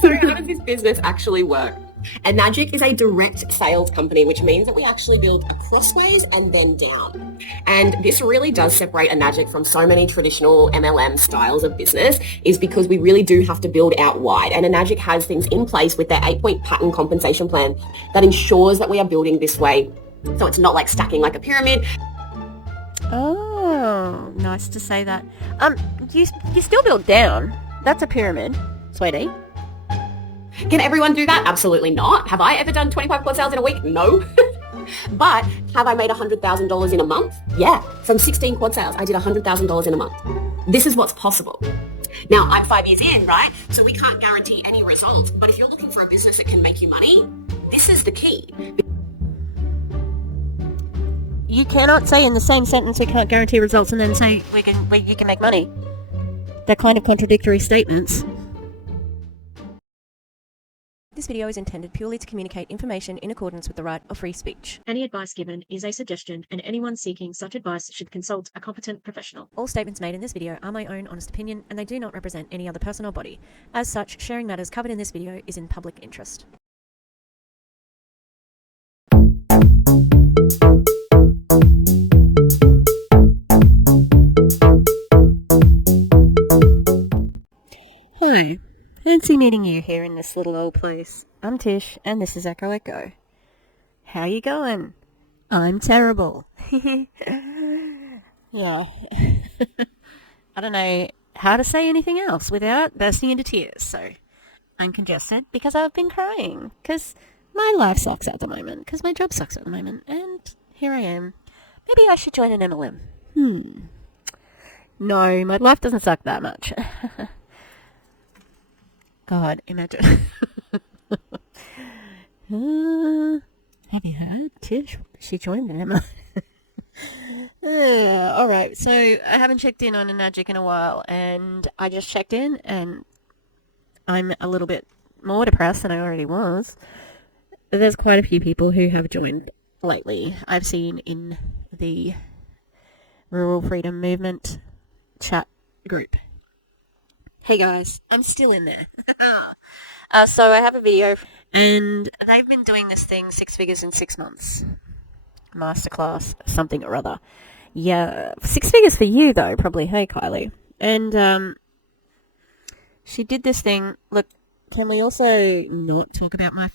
So how does this business actually work? Enagic is a direct sales company, which means that we actually build crossways and then down. And this really does separate Enagic from so many traditional MLM styles of business, is because we really do have to build out wide. And Enagic has things in place with their 8-point pattern compensation plan that ensures that we are building this way. So it's not like stacking like a pyramid. Oh, nice to say that. You still build down. That's a pyramid, sweetie. Can everyone do that? Absolutely not. Have I ever done 25 quad sales in a week? No. But have I made $100,000 in a month? Yeah. From 16 quad sales, I did $100,000 in a month. This is what's possible. Now, I'm 5 years in, right? So we can't guarantee any results. But if you're looking for a business that can make you money, this is the key. You cannot say in the same sentence we can't guarantee results and then say you can make money. They're kind of contradictory statements. This video is intended purely to communicate information in accordance with the right of free speech. Any advice given is a suggestion, and anyone seeking such advice should consult a competent professional. All statements made in this video are my own honest opinion, and they do not represent any other person or body. As such, sharing matters covered in this video is in public interest. Hi, fancy meeting you here in this little old place. I'm Tish, and this is Echo Echo. How you going? I'm terrible. Yeah. I don't know how to say anything else without bursting into tears, so I'm congested because I've been crying, because my life sucks at the moment, because my job sucks at the moment, and here I am. Maybe I should join an MLM. No, my life doesn't suck that much. God, imagine. Have you heard? Tish, she joined an MLM. Alright, so I haven't checked in on Enagic in a while, and I just checked in, and I'm a little bit more depressed than I already was. There's quite a few people who have joined lately. I've seen in the Rural Freedom Movement chat group. Hey guys, I'm still in there. So I have a video, and they've been doing this thing 6 figures in 6 months. Masterclass, something or other. Yeah, 6 figures for you though, probably. Hey Kylie. And she did this thing. Look, can we also not talk about my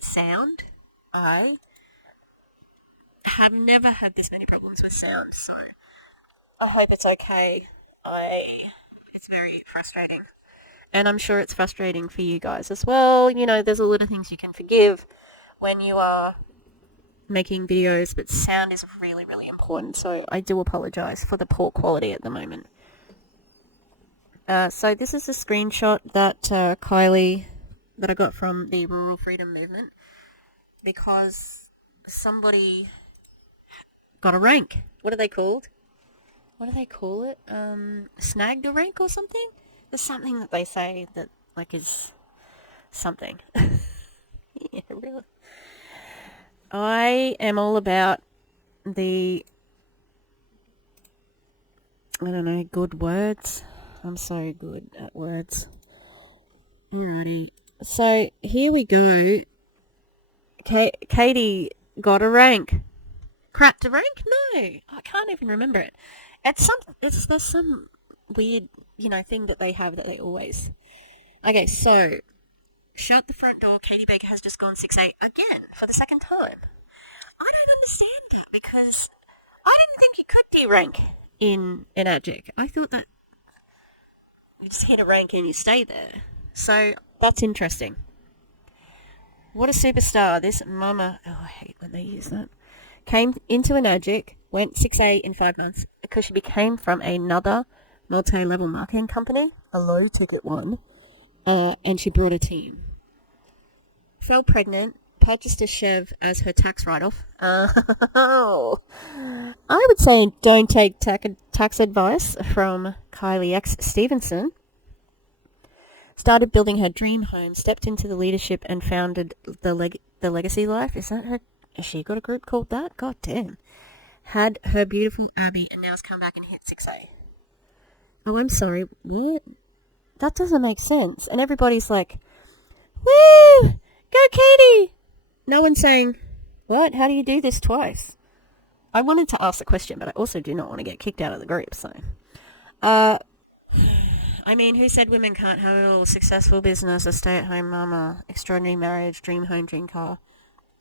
sound? I have never had this many problems with sound, so I hope it's okay. It's very frustrating. And I'm sure it's frustrating for you guys as well. You know, there's a lot of things you can forgive when you are making videos, but sound is really, really important. So I do apologize for the poor quality at the moment. So this is a screenshot that Kylie, that I got from the Rural Freedom Movement, because somebody got a rank. What are they called? What do they call it? Snagged a rank or something? There's something that they say that, like, is something. Yeah, really. I am all about the, I don't know, good words. I'm so good at words. Alrighty. So, here we go. Katie got a rank. Cracked a rank? No. I can't even remember it. There's some weird, thing that they have that they always... Okay, so, shut the front door. Katie Baker has just gone 6'8" again for the second time. I don't understand that, because I didn't think you could de-rank in Enagic. I thought that you just hit a rank and you stay there. So, that's interesting. What a superstar. This mama... Oh, I hate when they use that. Came into Enagic, went 6'8" in 5 months, because she became from another multi-level marketing company, a low-ticket one, and she brought a team. Fell pregnant, purchased a Chev as her tax write-off. I would say don't take tax advice from Kylie X Stevenson. Started building her dream home, stepped into the leadership, and founded the Legacy Life. Is that her? Has she got a group called that? God damn. Had her beautiful Abby, and now has come back and hit 6'8". Oh, I'm sorry. What? That doesn't make sense. And everybody's like, Woo! Go Katie! No one's saying, what? How do you do this twice? I wanted to ask the question, but I also do not want to get kicked out of the group, so. I mean, who said women can't have it all? Successful business, a stay-at-home mama, extraordinary marriage, dream home, dream car.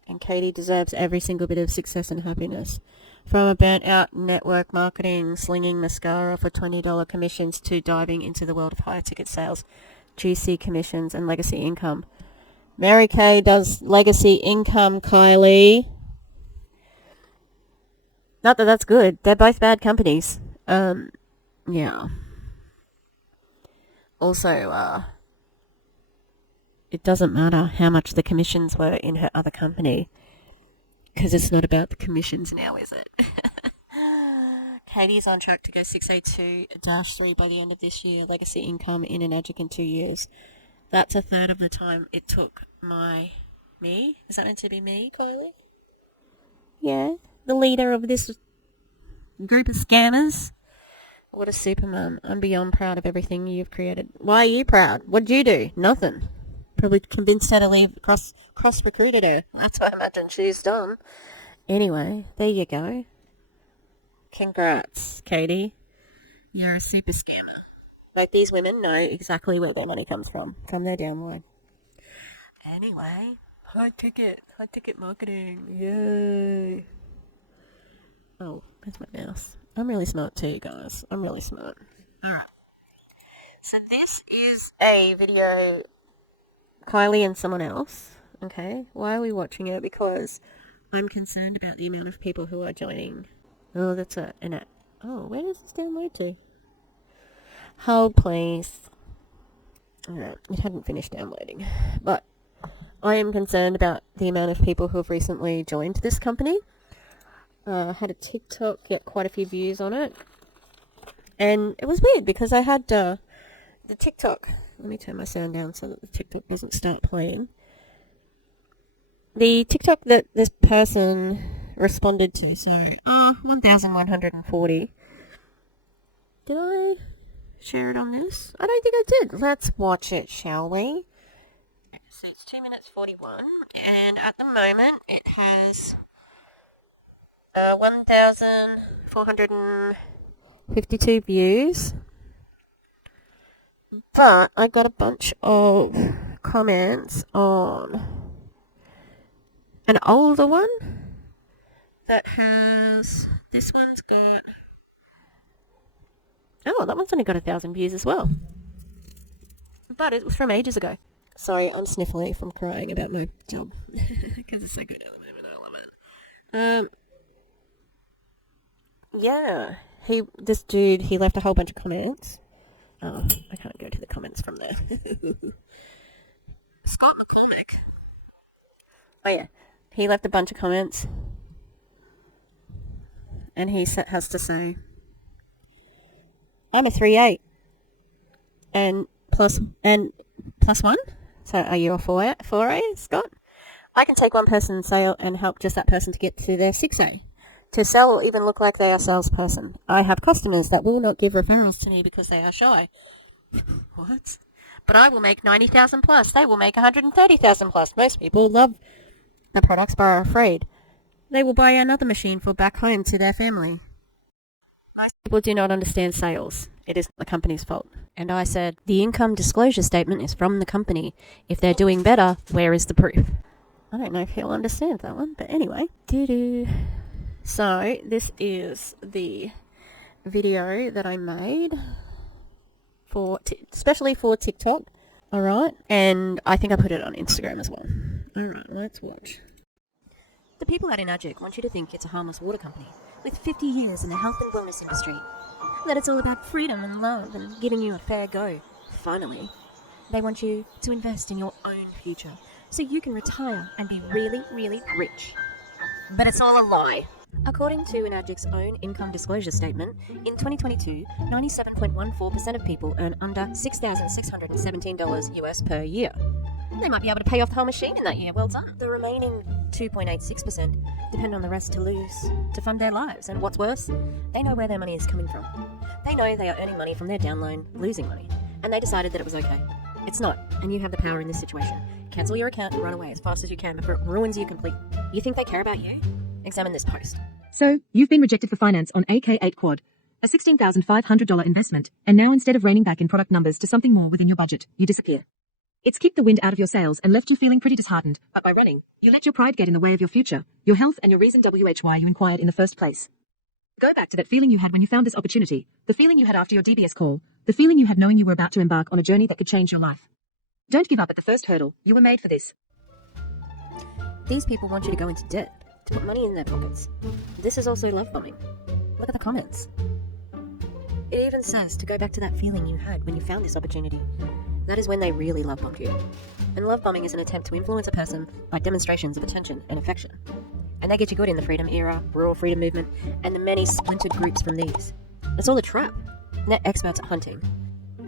And Katie deserves every single bit of success and happiness. From a burnt-out network marketing, slinging mascara for $20 commissions to diving into the world of high-ticket sales, juicy commissions, and legacy income. Mary Kay does legacy income, Kylie. Not that that's good. They're both bad companies. Yeah. Also, it doesn't matter how much the commissions were in her other company, because it's not about the commissions now, is it? Katie's on track to go 682-3 by the end of this year. Legacy income in Enagic in 2 years. That's a third of the time it took me. Is that meant to be me, Kylie? Yeah, the leader of this group of scammers. What a supermum. I'm beyond proud of everything you've created. Why are you proud? What'd you do? Nothing. Probably convinced her to leave, cross-recruited her. That's what I imagine she's done. Anyway, there you go. Congrats, Katie. You're a super scammer. Like, these women know exactly where their money comes from their downline. Anyway, high ticket marketing. Yay. Oh, where's my mouse? I'm really smart too, guys. I'm really smart. Alright. So this is a video, Kylie and someone else. Okay. Why are we watching it? Because I'm concerned about the amount of people who are joining. Oh, that's oh, where does this download to? Hold, please. Alright, it hadn't finished downloading. But I am concerned about the amount of people who have recently joined this company. Had a TikTok, get quite a few views on it. And it was weird because I had the TikTok. Let me turn my sound down so that the TikTok doesn't start playing. The TikTok that this person responded to, so 1,140. Did I share it on this? I don't think I did. Let's watch it, shall we? So it's 2 minutes 41, and at the moment it has 1,452 views. But I got a bunch of comments on an older one that has, this one's got, oh, that one's only got 1,000 views as well. But it was from ages ago. Sorry, I'm sniffly from crying about my job. Because it's so good at the moment, I love it. Yeah, this dude, he left a whole bunch of comments. Oh, I can't go to the comments from there. Scott McCormick. Oh yeah, he left a bunch of comments. And he has to say, I'm a 3.8. And plus 1? So are you a 4A, Scott? I can take one person's sale and help just that person to get to their 6A. To sell or even look like they are a salesperson. I have customers that will not give referrals to me because they are shy. What? But I will make 90,000 plus. They will make 130,000 plus. Most people love the products but are afraid. They will buy another machine for back home to their family. Most people do not understand sales. It is the company's fault. And I said, the income disclosure statement is from the company. If they're doing better, where is the proof? I don't know if he'll understand that one, but anyway. So, this is the video that I made for especially for TikTok. Alright, and I think I put it on Instagram as well. Alright, let's watch. The people at Enagic want you to think it's a harmless water company with 50 years in the health and wellness industry. That it's all about freedom and love and giving you a fair go. Finally, they want you to invest in your own future so you can retire and be really, really rich. But it's all a lie. According to Enagic's own income disclosure statement, in 2022, 97.14% of people earn under $6,617 US per year. They might be able to pay off the whole machine in that year, well done. The remaining 2.86% depend on the rest to fund their lives, and what's worse, they know where their money is coming from. They know they are earning money from their downline, losing money, and they decided that it was okay. It's not, and you have the power in this situation. cancel your account and run away as fast as you can before it ruins you completely. You think they care about you? Examine this post. So, you've been rejected for finance on AK8 Quad, a $16,500 investment, and now instead of reining back in product numbers to something more within your budget, you disappear. It's kicked the wind out of your sails and left you feeling pretty disheartened, but by running, you let your pride get in the way of your future, your health, and your reason why you inquired in the first place. Go back to that feeling you had when you found this opportunity, the feeling you had after your DBS call, the feeling you had knowing you were about to embark on a journey that could change your life. Don't give up at the first hurdle. You were made for this. These people want you to go into debt, to put money in their pockets. This is also love bombing. Look at the comments. It even says to go back to that feeling you had when you found this opportunity. That is when they really love bombed you. And love bombing is an attempt to influence a person by demonstrations of attention and affection. And they get you good in the freedom era, rural freedom movement, and the many splintered groups from these. It's all a trap. They're experts at hunting.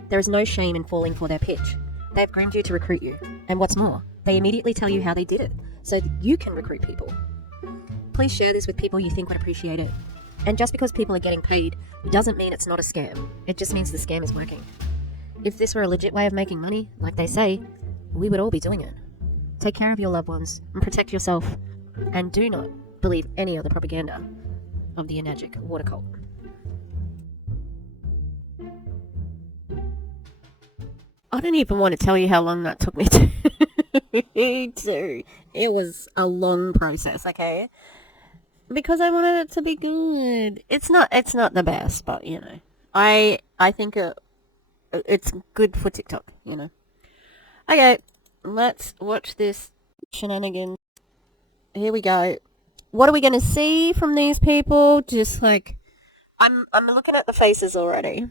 There is no shame in falling for their pitch. They have groomed you to recruit you. And what's more, they immediately tell you how they did it, so that you can recruit people. Please share this with people you think would appreciate it. And just because people are getting paid doesn't mean it's not a scam. It just means the scam is working. If this were a legit way of making money, like they say, we would all be doing it. Take care of your loved ones and protect yourself. And do not believe any of the propaganda of the Enagic water cult. I don't even want to tell you how long that took me to do. It was a long process, okay? Because I wanted it to be good. It's not the best, but you know, I think it's good for TikTok, you know. Okay, let's watch this shenanigans. Here we go. What are we going to see from these people? Just like, I'm looking at the faces already.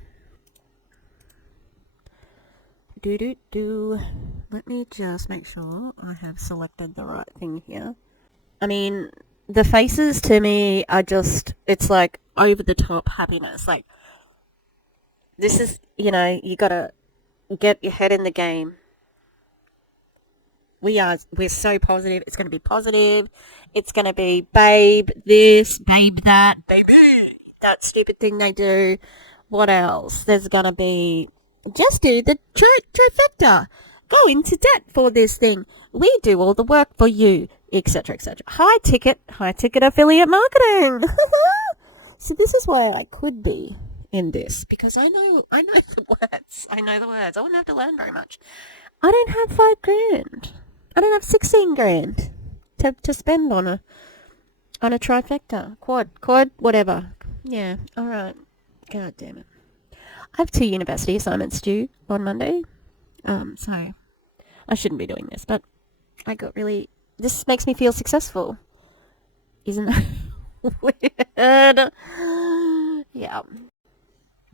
Let me just make sure I have selected the right thing here. I mean, the faces to me are just, it's like over the top happiness. Like, this is, you know, you gotta get your head in the game. We're so positive. It's going to be positive. It's going to be babe this, babe that, baby, that stupid thing they do. What else? There's going to be, just do the trifecta. Go into debt for this thing. We do all the work for you, etc., etc. High ticket affiliate marketing. So this is why I could be in this, because I know the words. I wouldn't have to learn very much. I don't have $5,000. I don't have 16 grand to spend on a trifecta, quad, whatever. Yeah, all right. God damn it. I have 2 university assignments due on Monday, so I shouldn't be doing this, but this makes me feel successful. Isn't that weird? Yeah.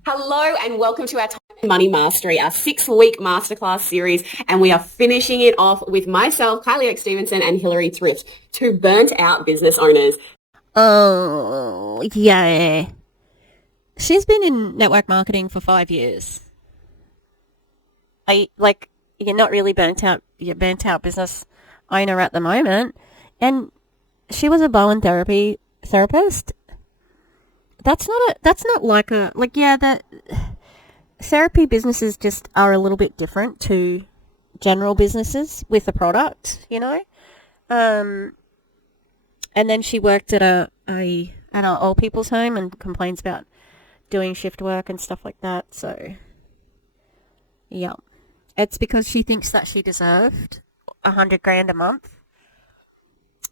Hello and welcome to our Time and Money Mastery, our 6-week masterclass series, and we are finishing it off with myself, Kylie X. Stevenson, and Hilary Thrift, 2 burnt out business owners. Oh, yeah. She's been in network marketing for 5 years. You're not really burnt out. You're burnt out business owner at the moment, and she was a Bowen therapist. That's not like the therapy businesses just are a little bit different to general businesses with a product, you know. And then she worked at an old people's home and complains about doing shift work and stuff like that. So, yeah, it's because she thinks that she deserved $100,000 a month.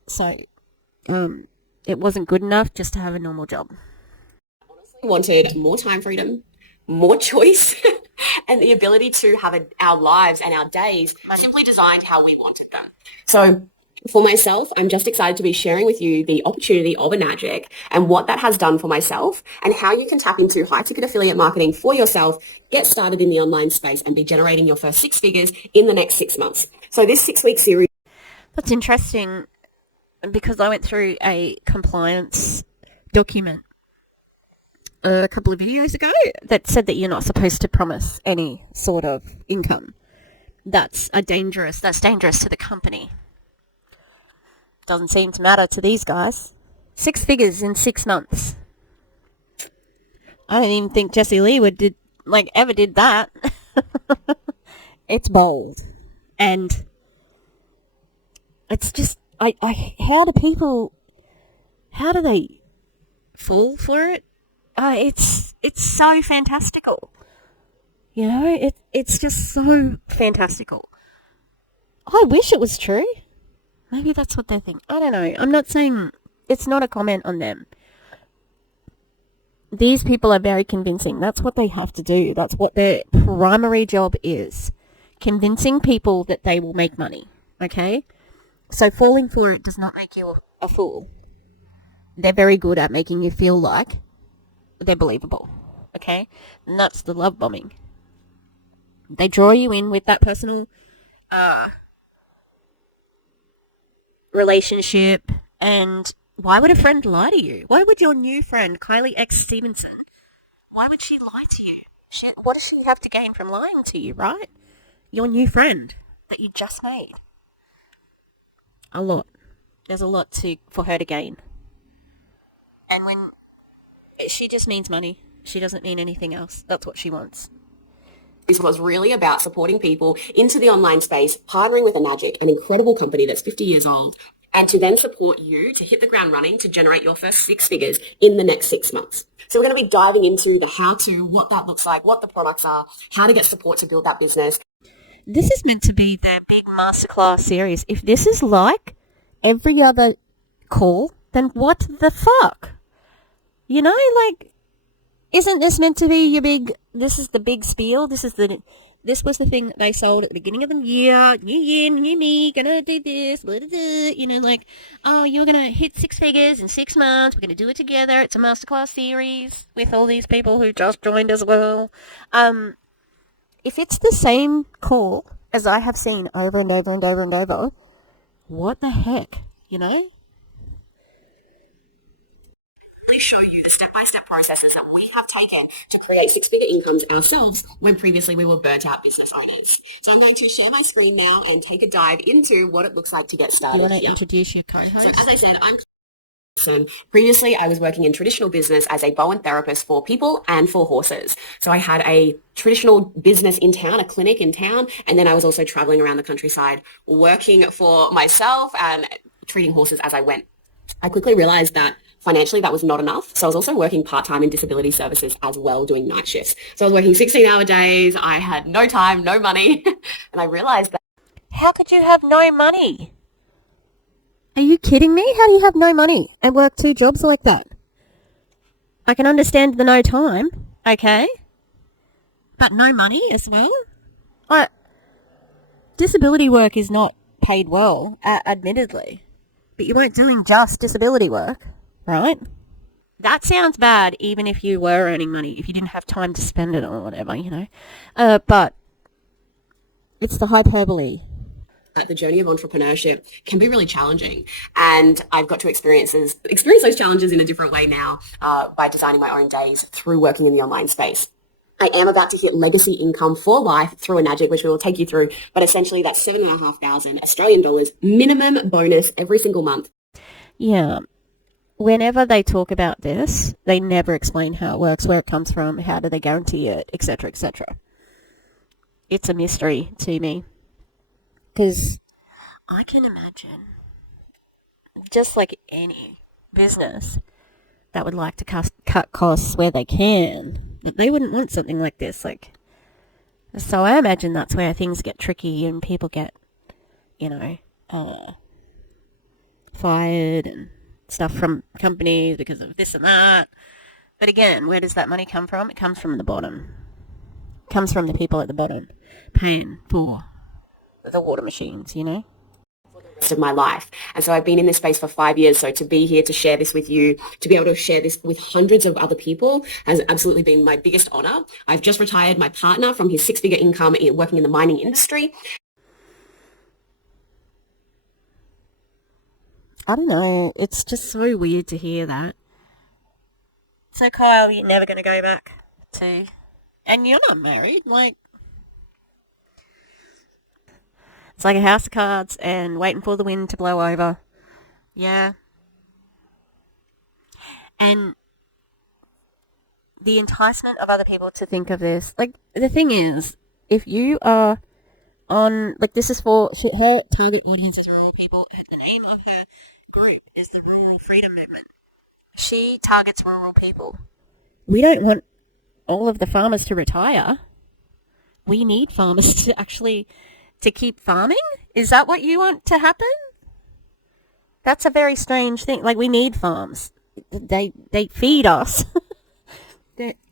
So, it wasn't good enough just to have a normal job. Wanted more time freedom, more choice, and the ability to have our lives and our days simply designed how we wanted them. So for myself, I'm just excited to be sharing with you the opportunity of Enagic and what that has done for myself and how you can tap into high-ticket affiliate marketing for yourself, get started in the online space, and be generating your first 6 figures in the next 6 months. So this 6-week series... That's interesting, because I went through a compliance document a couple of videos ago that said that you're not supposed to promise any sort of income. That's dangerous to the company. Doesn't seem to matter to these guys. 6 figures in 6 months. I don't even think Jessie Lee ever did that. It's bold. And It's just, how do they fall for it? It's so fantastical. You know, it's just so fantastical. I wish it was true. Maybe that's what they think. I don't know. I'm not saying, it's not a comment on them. These people are very convincing. That's what they have to do. That's what their primary job is. Convincing people that they will make money. Okay? So falling for it does not make you a fool. They're very good at making you feel like they're believable. Okay? And that's the love bombing. They draw you in with that personal relationship. And why would a friend lie to you? Why would your new friend, Kylie X Stevenson, why would she lie to you? What does she have to gain from lying to you, right? Your new friend that you just made. A lot. There's a lot for her to gain. And when she just means money, she doesn't mean anything else. That's what she wants. This was really about supporting people into the online space, partnering with Enagic, an incredible company that's 50 years old, and to then support you to hit the ground running to generate your first 6 figures in the next 6 months. So we're going to be diving into the how-to, what that looks like, what the products are, how to get support to build that business. This is meant to be their big masterclass series. If this is like every other call, then what the fuck? You know, like, isn't this meant to be your big, this is the big spiel, this was the thing that they sold at the beginning of the year, new me, gonna do this, blah, blah, blah, you know, like, oh, you're gonna hit 6 figures in 6 months, we're gonna do it together, it's a masterclass series with all these people who just joined as well. If it's the same call as I have seen over and over and over and over, what the heck, you know? Show you the step-by-step processes that we have taken to create 6-figure incomes ourselves when previously we were burnt out business owners. So I'm going to share my screen now and take a dive into what it looks like to get started. You want to here. introduce your co-host? So as I said, I'm previously I was working in traditional business as a Bowen therapist for people and for horses. So I had a traditional business in town, a clinic in town, and then I was also traveling around the countryside working for myself and treating horses as I went. I quickly realized that financially that was not enough. So I was also working part-time in disability services as well, doing night shifts. So I was working 16-hour days. I had no time, no money. And I realized that. How could you have no money? Are you kidding me? How do you have no money and work 2 jobs like that? I can understand the no time, okay? But no money as well? Disability work is not paid well, admittedly. But you weren't doing just disability work, right? That sounds bad even if you were earning money, if you didn't have time to spend it or whatever, you know. But it's the hyperbole. The journey of entrepreneurship can be really challenging, and I've got to experience those challenges in a different way now by designing my own days through working in the online space. I am about to hit legacy income for life through Enagic, which we will take you through, but essentially that's 7,500 Australian dollars minimum bonus every single month. Yeah. Whenever they talk about this, they never explain how it works, where it comes from, how do they guarantee it, etc., etc. It's a mystery to me. Because I can imagine, just like any business that would like to cut costs where they can, that they wouldn't want something like this. So I imagine that's where things get tricky and people get, you know, fired and stuff from companies because of this and that. But again, where does that money come from? It comes from the bottom. It comes from the people at the bottom paying for the water machines, you know? Rest of my life. And so I've been in this space for 5 years. So to be here to share this with you, to be able to share this with hundreds of other people has absolutely been my biggest honor. I've just retired my partner from his 6-figure income working in the mining industry. I don't know. It's just so weird to hear that. So Kyle, you're never going to go back to... And you're not married, like... It's like a house of cards and waiting for the wind to blow over. Yeah. And the enticement of other people to think of this. Like, the thing is, if you are on, like, this is for, her target audience is rural people. The name of her group is the Rural Freedom Movement. She targets rural people. We don't want all of the farmers to retire. We need farmers to actually, to keep farming? Is that what you want to happen? That's a very strange thing. Like, we need farms. They feed us.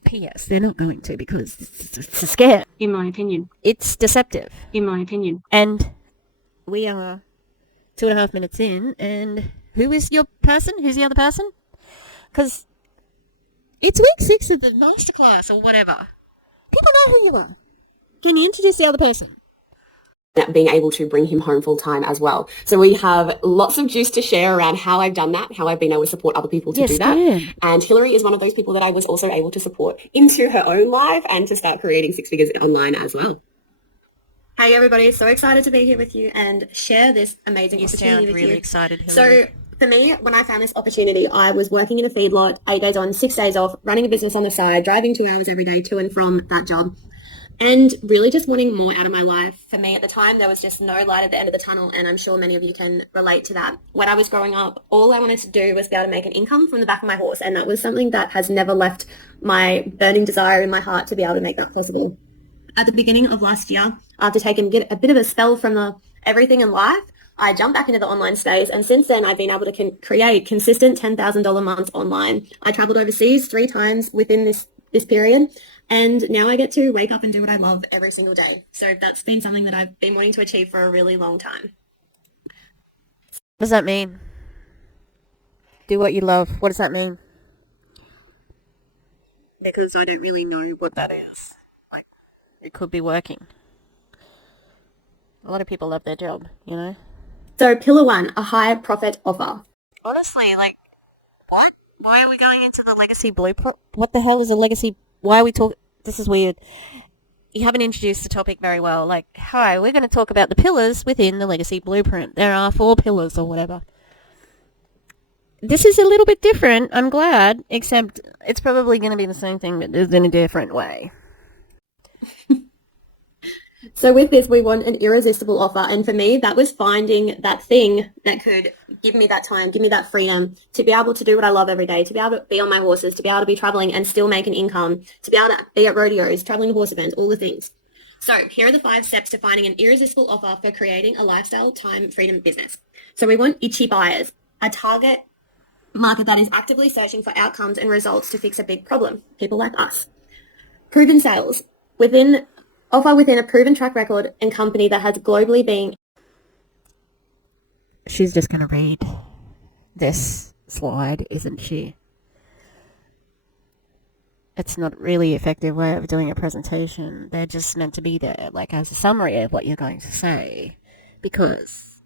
P.S. They're not going to, because it's a scam. In my opinion. It's deceptive. In my opinion. And we are 2.5 minutes in, and who is your person? Who's the other person? Because it's week 6 of the masterclass or whatever. People know who you are. Can you introduce the other person? Being able to bring him home full time as well. So we have lots of juice to share around how I've done that, how I've been able to support other people to do that. Yeah. And Hillary is one of those people that I was also able to support into her own life and to start creating 6 figures online as well. Hey everybody, so excited to be here with you and share this amazing opportunity with you. Really excited, So Hillary. for me, when I found this opportunity, I was working in a feedlot, 8 days on, 6 days off, running a business on the side, driving 2 hours every day to and from that job. And really just wanting more out of my life. For me at the time, there was just no light at the end of the tunnel, and I'm sure many of you can relate to that. When I was growing up, all I wanted to do was be able to make an income from the back of my horse, and that was something that has never left my burning desire in my heart to be able to make that possible. At the beginning of last year, after taking a bit of a spell from everything in life, I jumped back into the online space, and since then I've been able to create consistent $10,000 months online. I traveled overseas 3 times within this period, and now I get to wake up and do what I love every single day. So that's been something that I've been wanting to achieve for a really long time. What does that mean? Do what you love. What does that mean? Because I don't really know what that is. Like, it could be working. A lot of people love their job, you know? So pillar 1, a high profit offer. Honestly, like, what? Why are we going into the legacy blueprint? What the hell is a legacy? Why are we talking? This is weird. You haven't introduced the topic very well. Like, hi, we're going to talk about the pillars within the legacy blueprint. There are 4 pillars or whatever. This is a little bit different, I'm glad, except it's probably going to be the same thing, but in a different way. So with this, we want an irresistible offer. And for me, that was finding that thing that could give me that time, give me that freedom to be able to do what I love every day, to be able to be on my horses, to be able to be traveling and still make an income, to be able to be at rodeos, traveling to horse events, all the things. So here are the 5 steps to finding an irresistible offer for creating a lifestyle time freedom business. So we want itchy buyers, a target market that is actively searching for outcomes and results to fix a big problem, people like us. Proven sales, offer within a proven track record and company that has globally been. She's just going to read this slide, isn't she? It's not really effective way of doing a presentation. They're just meant to be there, like, as a summary of what you're going to say. Because,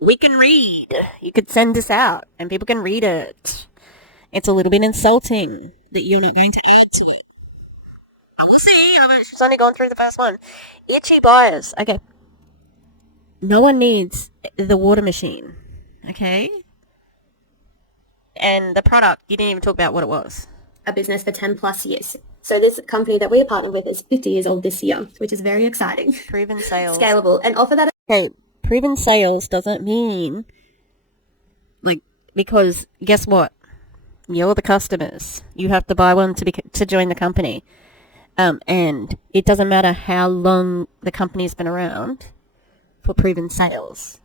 we can read. You could send this out, and people can read it. It's a little bit insulting that you're not going to add to it. But we'll see. She's only gone through the first one. Itchy buyers. Okay. No one needs the water machine. Okay? And the product, you didn't even talk about what it was. A business for 10 plus years. So this company that we are partnered with is 50 years old this year, which is very exciting. Proven sales. Scalable. And offer that. Okay, proven sales doesn't mean, like, because guess what? You're the customers. You have to buy one to join the company. And it doesn't matter how long the company's been around for proven sales.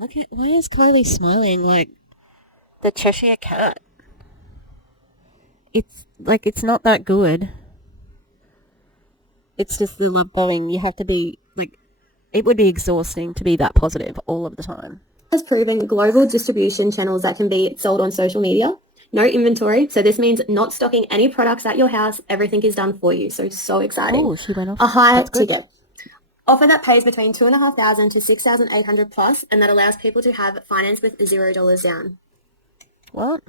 Look at, why is Kylie smiling like the Cheshire Cat? It's like, it's not that good. It's just the love bombing. You have to be, like, it would be exhausting to be that positive all of the time. Has proven global distribution channels that can be sold on social media. No inventory. So this means not stocking any products at your house. Everything is done for you. So exciting. Oh, she went off. A higher ticket. Offer that pays between $2,500 to $6,800 plus, and that allows people to have finance with $0 down. What?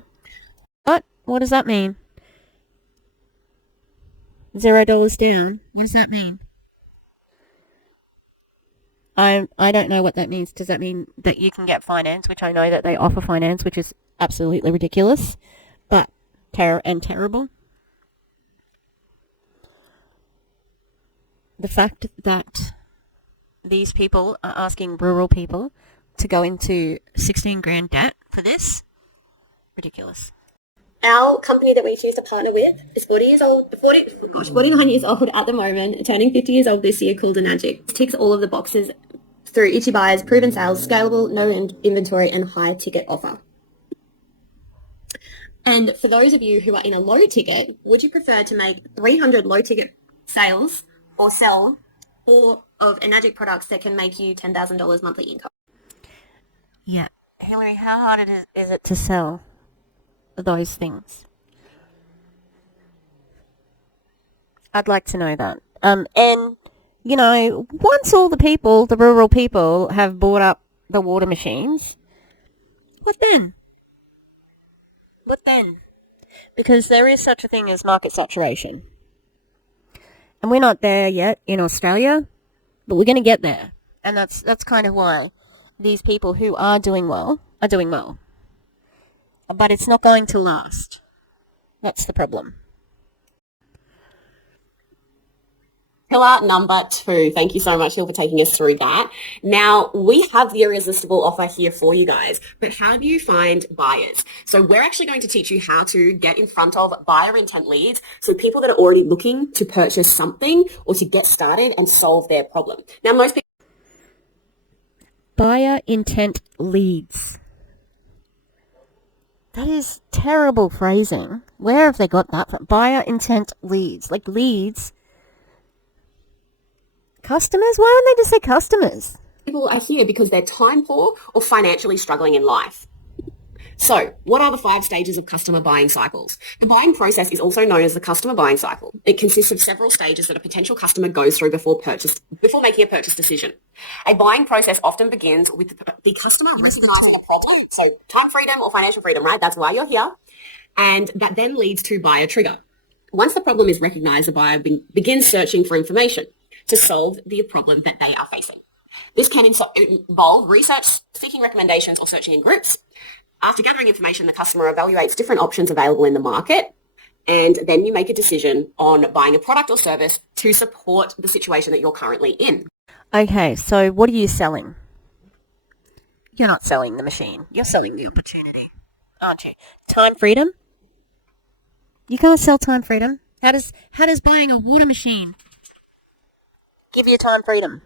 What does that mean? $0 down? What does that mean? I don't know what that means. Does that mean that you can get finance, which I know that they offer finance, which is absolutely ridiculous, but terrible? the fact that these people are asking rural people to go into 16 grand debt for this, ridiculous. Our company that we choose to partner with is 49 years old at the moment, turning 50 years old this year, called Enagic. It ticks all of the boxes through itchy buyers, proven sales, scalable, no inventory, and high ticket offer. And for those of you who are in a low ticket, would you prefer to make 300 low ticket sales or sell 4 of Enagic products that can make you $10,000 monthly income? Yeah. Hillary, how hard is it to sell those things? I'd like to know that. And, you know, once all the people, the rural people, have bought up the water machines, what then? What then? Because there is such a thing as market saturation. And we're not there yet in Australia, but we're going to get there. And that's kind of why these people who are doing well are doing well. But it's not going to last. That's the problem. Pillar number 2. Thank you so much, Hill, for taking us through that. Now, we have the irresistible offer here for you guys, but how do you find buyers? So we're actually going to teach you how to get in front of buyer intent leads, so people that are already looking to purchase something or to get started and solve their problem. Now, most people... Buyer intent leads. That is terrible phrasing. Where have they got that from? Buyer intent leads. Like leads... Customers? Why wouldn't they just say customers? People are here because they're time poor or financially struggling in life. So, what are the 5 stages of customer buying cycles? The buying process is also known as the customer buying cycle. It consists of several stages that a potential customer goes through before making a purchase decision. A buying process often begins with the customer recognizing a problem. So, time freedom or financial freedom, right? That's why you're here. And that then leads to buyer trigger. Once the problem is recognized, the buyer begins searching for information to solve the problem that they are facing. This can involve research, seeking recommendations, or searching in groups. After gathering information, the customer evaluates different options available in the market, and then you make a decision on buying a product or service to support the situation that you're currently in. Okay, so what are you selling? You're not selling the machine. You're selling the opportunity, aren't you? Time freedom? You can't sell time freedom. How does buying a water machine give you time freedom?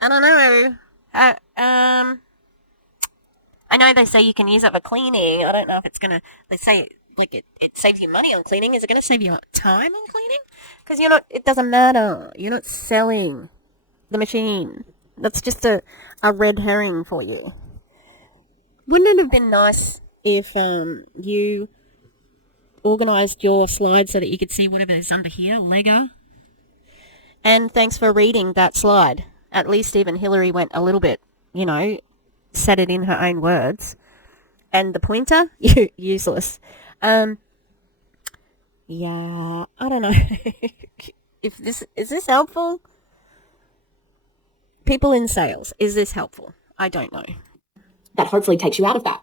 I don't know. I know they say you can use it for cleaning. I don't know if it's gonna. They say it saves you money on cleaning. Is it gonna save you time on cleaning? Because it doesn't matter. You're not selling the machine. That's just a red herring for you. Wouldn't it have been nice if you organised your slides so that you could see whatever is under here? Lego. And thanks for reading that slide. At least even Hillary went a little bit, said it in her own words. And the pointer, useless. Yeah, I don't know. Is this helpful? People in sales, is this helpful? I don't know. That hopefully takes you out of that.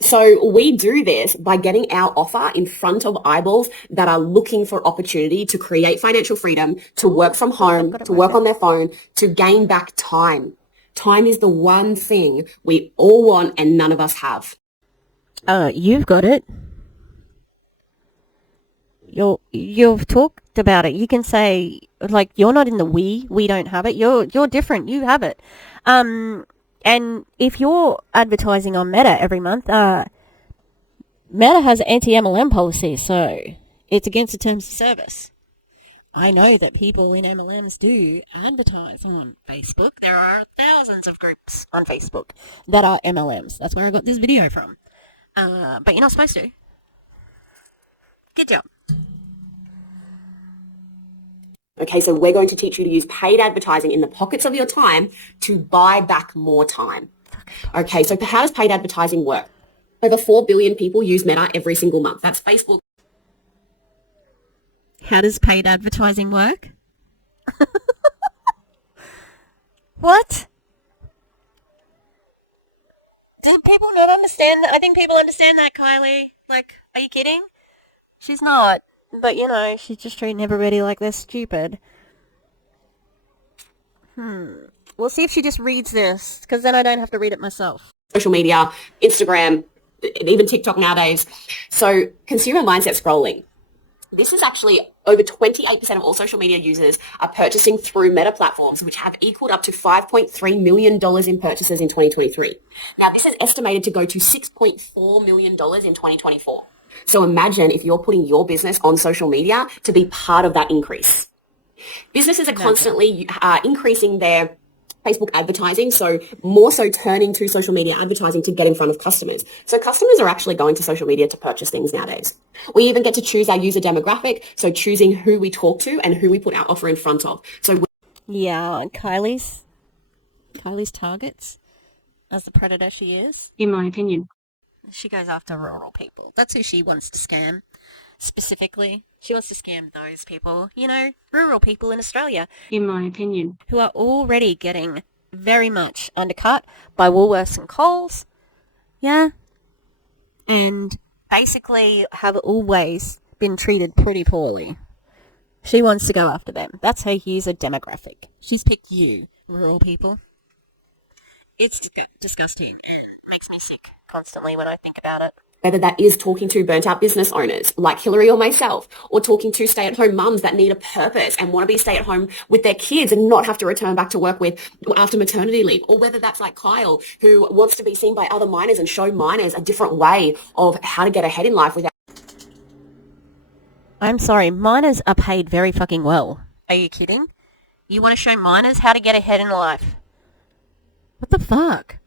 So we do this by getting our offer in front of eyeballs that are looking for opportunity to create financial freedom, to work from home, to work on their phone, to gain back time. Time is the one thing we all want and none of us have. You've got it. You've talked about it. You can say, you're not in the we don't have it. You're different. You have it. And if you're advertising on Meta every month, Meta has anti-MLM policy, so it's against the terms of service. I know that people in MLMs do advertise on Facebook. There are thousands of groups on Facebook that are MLMs. That's where I got this video from. But you're not supposed to. Good job. Okay, so we're going to teach you to use paid advertising in the pockets of your time to buy back more time. Okay, so how does paid advertising work? Over 4 billion people use Meta every single month. That's Facebook. How does paid advertising work? What? Did people not understand that? I think people understand that, Kylie. Are you kidding? She's not. But, you know, she's just treating everybody like they're stupid. We'll see if she just reads this, because then I don't have to read it myself. Social media, Instagram, even TikTok nowadays. So consumer mindset scrolling. This is actually over 28% of all social media users are purchasing through meta platforms, which have equaled up to $5.3 million in purchases in 2023. Now, this is estimated to go to $6.4 million in 2024. So imagine if you're putting your business on social media to be part of that increase. Businesses are constantly increasing their Facebook advertising, so more so turning to social media advertising to get in front of customers. So customers are actually going to social media to purchase things nowadays. We even get to choose our user demographic, so choosing who we talk to and who we put our offer in front of. So Yeah, Kylie's targets, as the predator she is. In my opinion. She goes after rural people. That's who she wants to scam. Specifically, she wants to scam those people, you know, rural people in Australia, In my opinion. who are already getting very much undercut by Woolworths and Coles. Yeah. And basically have always been treated pretty poorly. She wants to go after them. That's her user demographic. She's picked you, rural people. It's disgusting. It makes me sick constantly when I think about it. whether that is talking to burnt out business owners like Hillary or myself, or talking to stay-at-home mums that need a purpose and want to be stay-at-home with their kids and not have to return back to work with after maternity leave, or whether that's like Kyle, who wants to be seen by other minors and show minors a different way of how to get ahead in life without. I'm sorry, minors are paid very fucking well. Are you kidding? You want to show minors how to get ahead in life? What the fuck?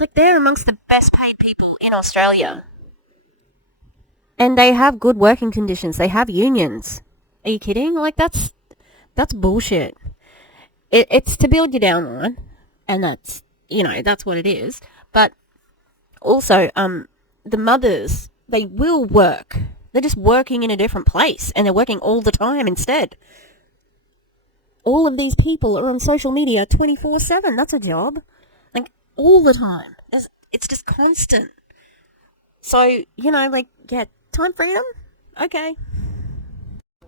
Like, they're amongst the best paid people in Australia. And they have good working conditions. They have unions. Are you kidding? Like, that's bullshit. It's to build your downline, and that's, you know, that's what it is. But also, the mothers, they will work. They're just working in a different place, and they're working all the time instead. All of these people are on social media 24/7. That's a job. Like, all the time. It's just constant. So, you know, like, yeah, time freedom? Okay.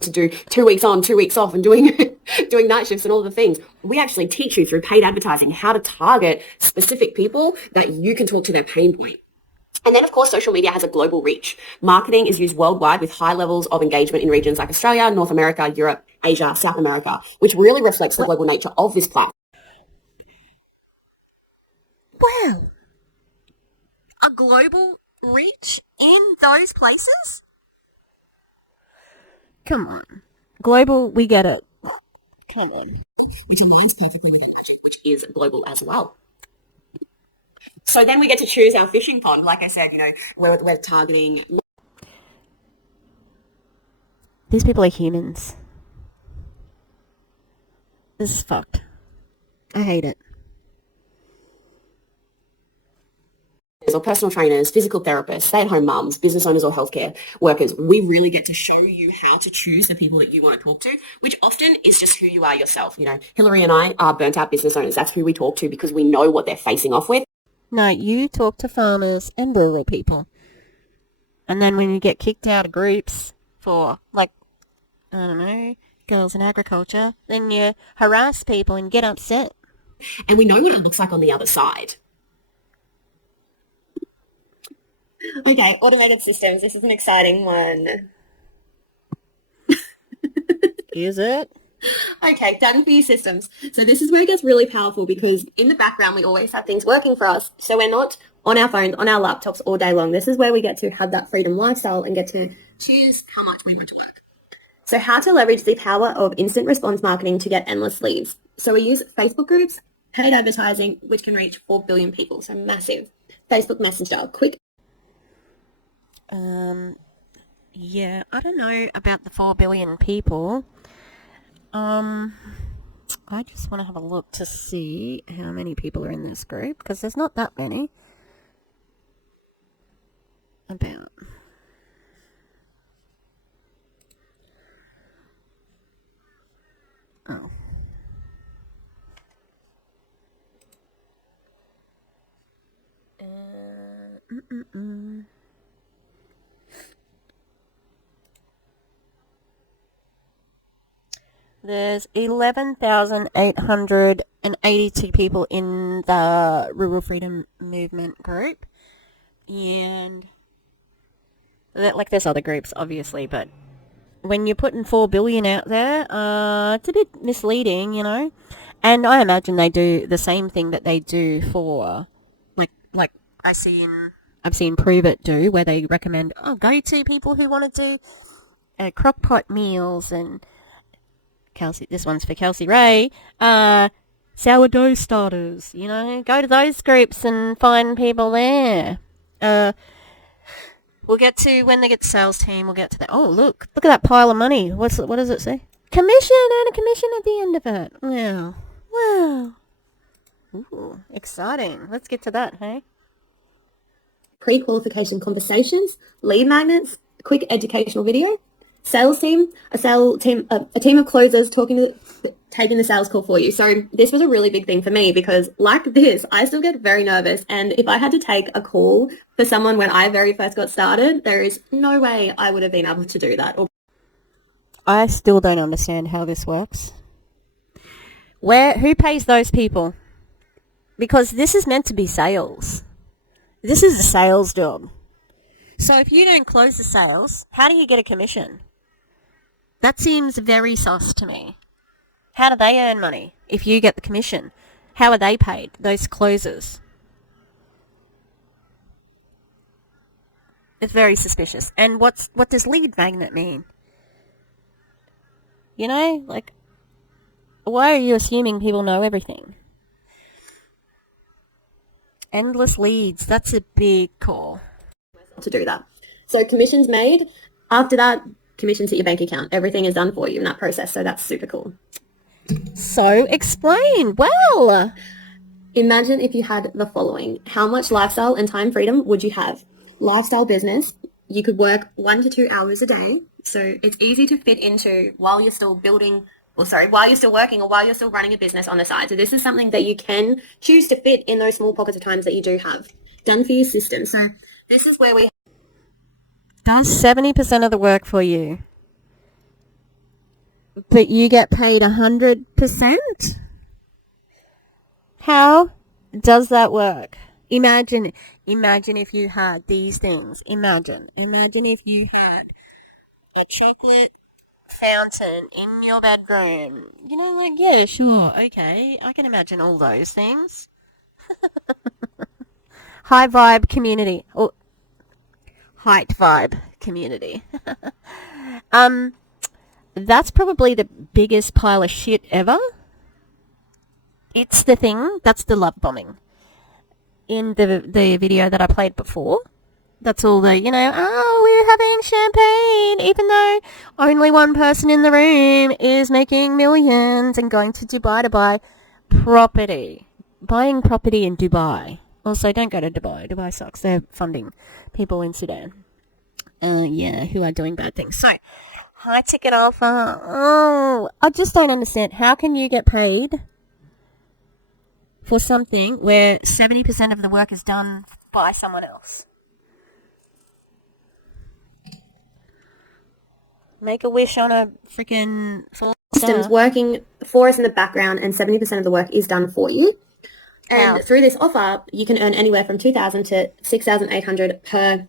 To do 2 weeks on, 2 weeks off, and doing doing night shifts and all the things. We actually teach you through paid advertising how to target specific people that you can talk to their pain point. And then, of course, social media has a global reach. Marketing is used worldwide with high levels of engagement in regions like Australia, North America, Europe, Asia, South America, which really reflects the global nature of this platform. Wow. A global reach in those places? Come on. Global, we get it. Come on. Which aligns perfectly with Enagic, which is global as well. So then we get to choose our fishing pond. Like I said, you know, we're targeting. These people are humans. This is fucked. I hate it. Or personal trainers, physical therapists, stay-at-home mums, business owners or healthcare workers. We really get to show you how to choose the people that you want to talk to, which often is just who you are yourself. You know, Hillary and I are burnt out business owners. That's who we talk to because we know what they're facing off with. No, you talk to farmers and rural people. And then when you get kicked out of groups for, like, I don't know, girls in agriculture, then you harass people and get upset. And we know what it looks like on the other side. Okay, automated systems. This is an exciting one. Is it? Okay, done for your systems. So this is where it gets really powerful because in the background, we always have things working for us. So we're not on our phones, on our laptops all day long. This is where we get to have that freedom lifestyle and get to choose how much we want to work. So how to leverage the power of instant response marketing to get endless leads. So we use Facebook groups, paid advertising, which can reach 4 billion people. So massive. Facebook Messenger, quick. Yeah, I don't know about the 4 billion people. I just want to have a look to see how many people are in this group, because there's not that many. About. Oh. There's 11,882 people in the Rural Freedom Movement group. And there's other groups, obviously, but when you're putting 4 billion out there, it's a bit misleading, you know. And I imagine they do the same thing that they do for, like I've seen Prove It do, where they recommend, go to people who want to do crockpot meals and Kelsey. This one's for Kelsey Ray. Sourdough starters, you know. Go to those groups and find people there. We'll get to, when they get to sales team, we'll get to that. Oh, look at that pile of money. What does it say? Commission, and a commission at the end of it. Wow. Ooh, exciting. Let's get to that, hey? Pre-qualification conversations, lead magnets, a quick educational video, sales team, a team of closers taking the sales call for you. So this was a really big thing for me because like this, I still get very nervous. And if I had to take a call for someone when I very first got started, there is no way I would have been able to do that. I still don't understand how this works. Who pays those people? Because this is meant to be sales. This is a sales job. So if you don't close the sales, how do you get a commission? That seems very sus to me. How do they earn money if you get the commission? How are they paid, those closers? It's very suspicious. And what does lead magnet mean? You know, like, why are you assuming people know everything? Endless leads, that's a big call. To do that. So commissions made, after that, commissions hit your bank account. Everything is done for you in that process, so that's super cool. So explain. Well, imagine if you had the following. How much lifestyle and time freedom would you have? Lifestyle business, you could work 1 to 2 hours a day. So it's easy to fit into while you're still working or while you're still running a business on the side. So this is something that you can choose to fit in those small pockets of times that you do have. Done for your system. So this is where we does 70% of the work for you, but you get paid 100%? How does that work? Imagine if you had these things. Imagine if you had a chocolate fountain in your bedroom. You know, like, yeah, sure, okay, I can imagine all those things. High vibe community. Or height vibe community. That's probably the biggest pile of shit ever. It's the thing, that's the love bombing. In the video that I played before, that's all the, you know, we're having champagne, even though only one person in the room is making millions and going to Dubai to buy property. Buying property in Dubai. Also, don't go to Dubai. Dubai sucks. They're funding people in Sudan. Who are doing bad things. So, high ticket offer. I just don't understand. How can you get paid for something where 70% of the work is done by someone else? Make a wish on a freaking systems working for us in the background, and 70% of the work is done for you. And through this offer, you can earn anywhere from $2,000 to $6,800 per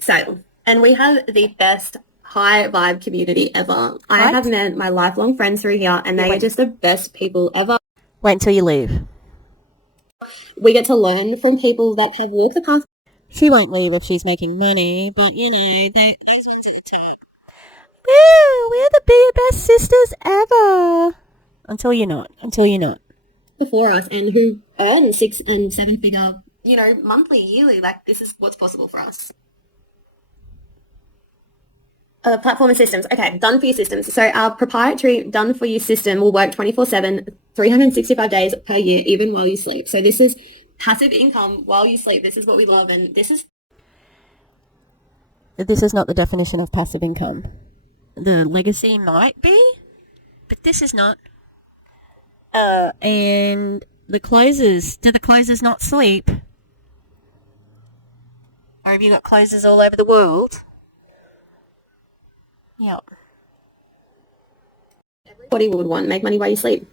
sale. And we have the best high vibe community ever. I have met my lifelong friends through here, and they are just the best people ever. Wait until you leave. We get to learn from people that have walked the path. She won't leave if she's making money, but you know, those ones at the top. Woo, we're the best sisters ever. Until you're not. Before us, and who earn 6 and 7 figure, you know, monthly, yearly. Like, this is what's possible for us. Platform and systems. Okay, done for you systems. So our proprietary done for you system will work 24/7, 365 days per year, even while you sleep. So this is passive income while you sleep. This is what we love, and this is not the definition of passive income. The legacy might be, but this is not. And the closers, do the closers not sleep? Or have you got closers all over the world? Yep. Everybody would want make money while you sleep.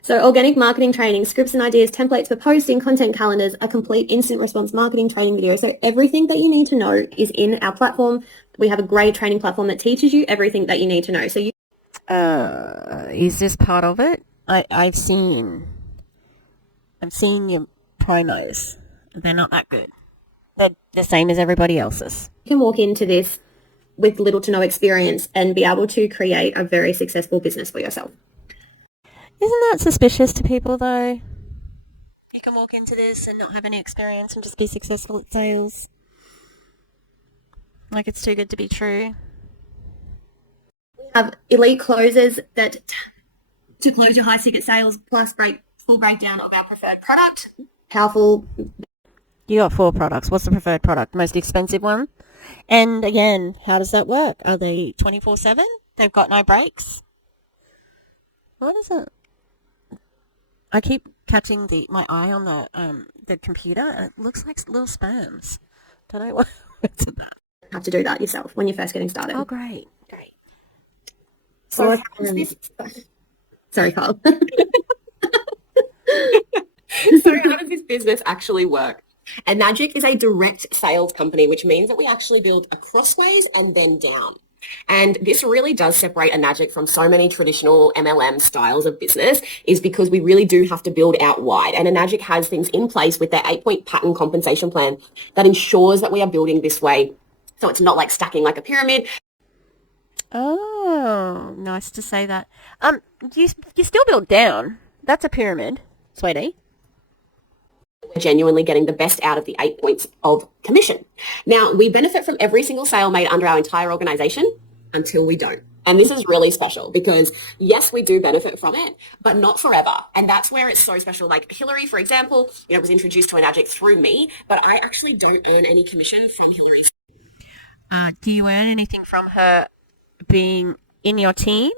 So organic marketing training, scripts and ideas, templates for posting, content calendars, a complete instant response marketing training video. So everything that you need to know is in our platform. We have a great training platform that teaches you everything that you need to know. So you is this part of it? I'm seeing your promos. They're not that good. They're the same as everybody else's. can walk into this with little to no experience and be able to create a very successful business for yourself. Isn't that suspicious to people, though? You can walk into this and not have any experience and just be successful at sales. Like it's too good to be true. We have elite closers that to close your high ticket sales plus full breakdown of our preferred product. Powerful. You got 4 products. What's the preferred product? Most expensive one? And again, how does that work? Are they 24/7? They've got no breaks? What is it? I keep catching my eye on the computer, and it looks like little spams. Don't know what's that. You have to do that yourself when you're first getting started. Oh, great. So sorry, Carl. So how does this business actually work? Enagic is a direct sales company, which means that we actually build crossways and then down. And this really does separate Enagic from so many traditional MLM styles of business, is because we really do have to build out wide. And Enagic has things in place with their 8-point pattern compensation plan that ensures that we are building this way. So it's not like stacking like a pyramid. Oh, nice to say that. You still build down. That's a pyramid, sweetie. We're genuinely getting the best out of the 8 points of commission. Now, we benefit from every single sale made under our entire organization until we don't. And this is really special because, yes, we do benefit from it, but not forever. And that's where it's so special. Like Hillary, for example, was introduced to Enagic through me, but I actually don't earn any commission from Hillary. Do you earn anything from her being in your team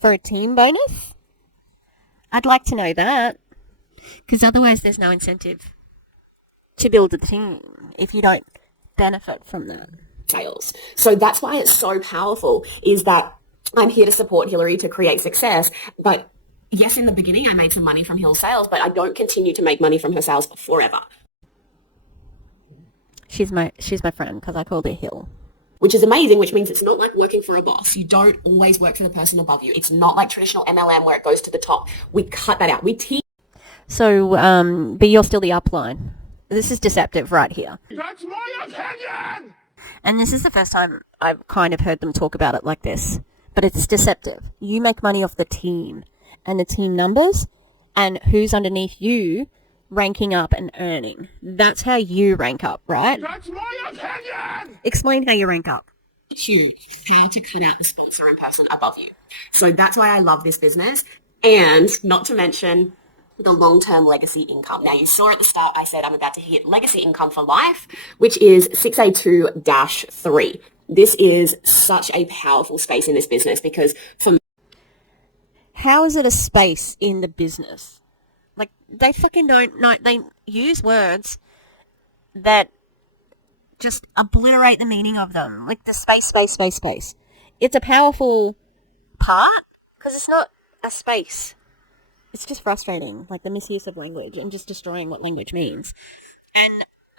for a team bonus? I'd like to know that. Because otherwise there's no incentive to build the team if you don't benefit from that. Sales. So that's why it's so powerful, is that I'm here to support Hillary to create success. But yes, in the beginning I made some money from Hill's sales, but I don't continue to make money from her sales forever. She's my friend because I called her Hill. Which is amazing, which means it's not like working for a boss. You don't always work for the person above you. It's not like traditional MLM where it goes to the top. We cut that out. We teach. So, but you're still the upline. This is deceptive right here. That's my opinion! And this is the first time I've kind of heard them talk about it like this. But it's deceptive. You make money off the team and the team numbers and who's underneath you ranking up and earning. That's how you rank up, right? That's my opinion! Explain how you rank up. You how to cut out the sponsor and person above you. So that's why I love this business. And not to mention the long-term legacy income. Now, you saw at the start, I said I'm about to hit legacy income for life, which is 6A2-3. This is such a powerful space in this business because for me, how is it a space in the business? Like, they fucking don't know. They use words that just obliterate the meaning of them. Like the space. It's a powerful part because it's not a space. It's just frustrating, like the misuse of language and just destroying what language means.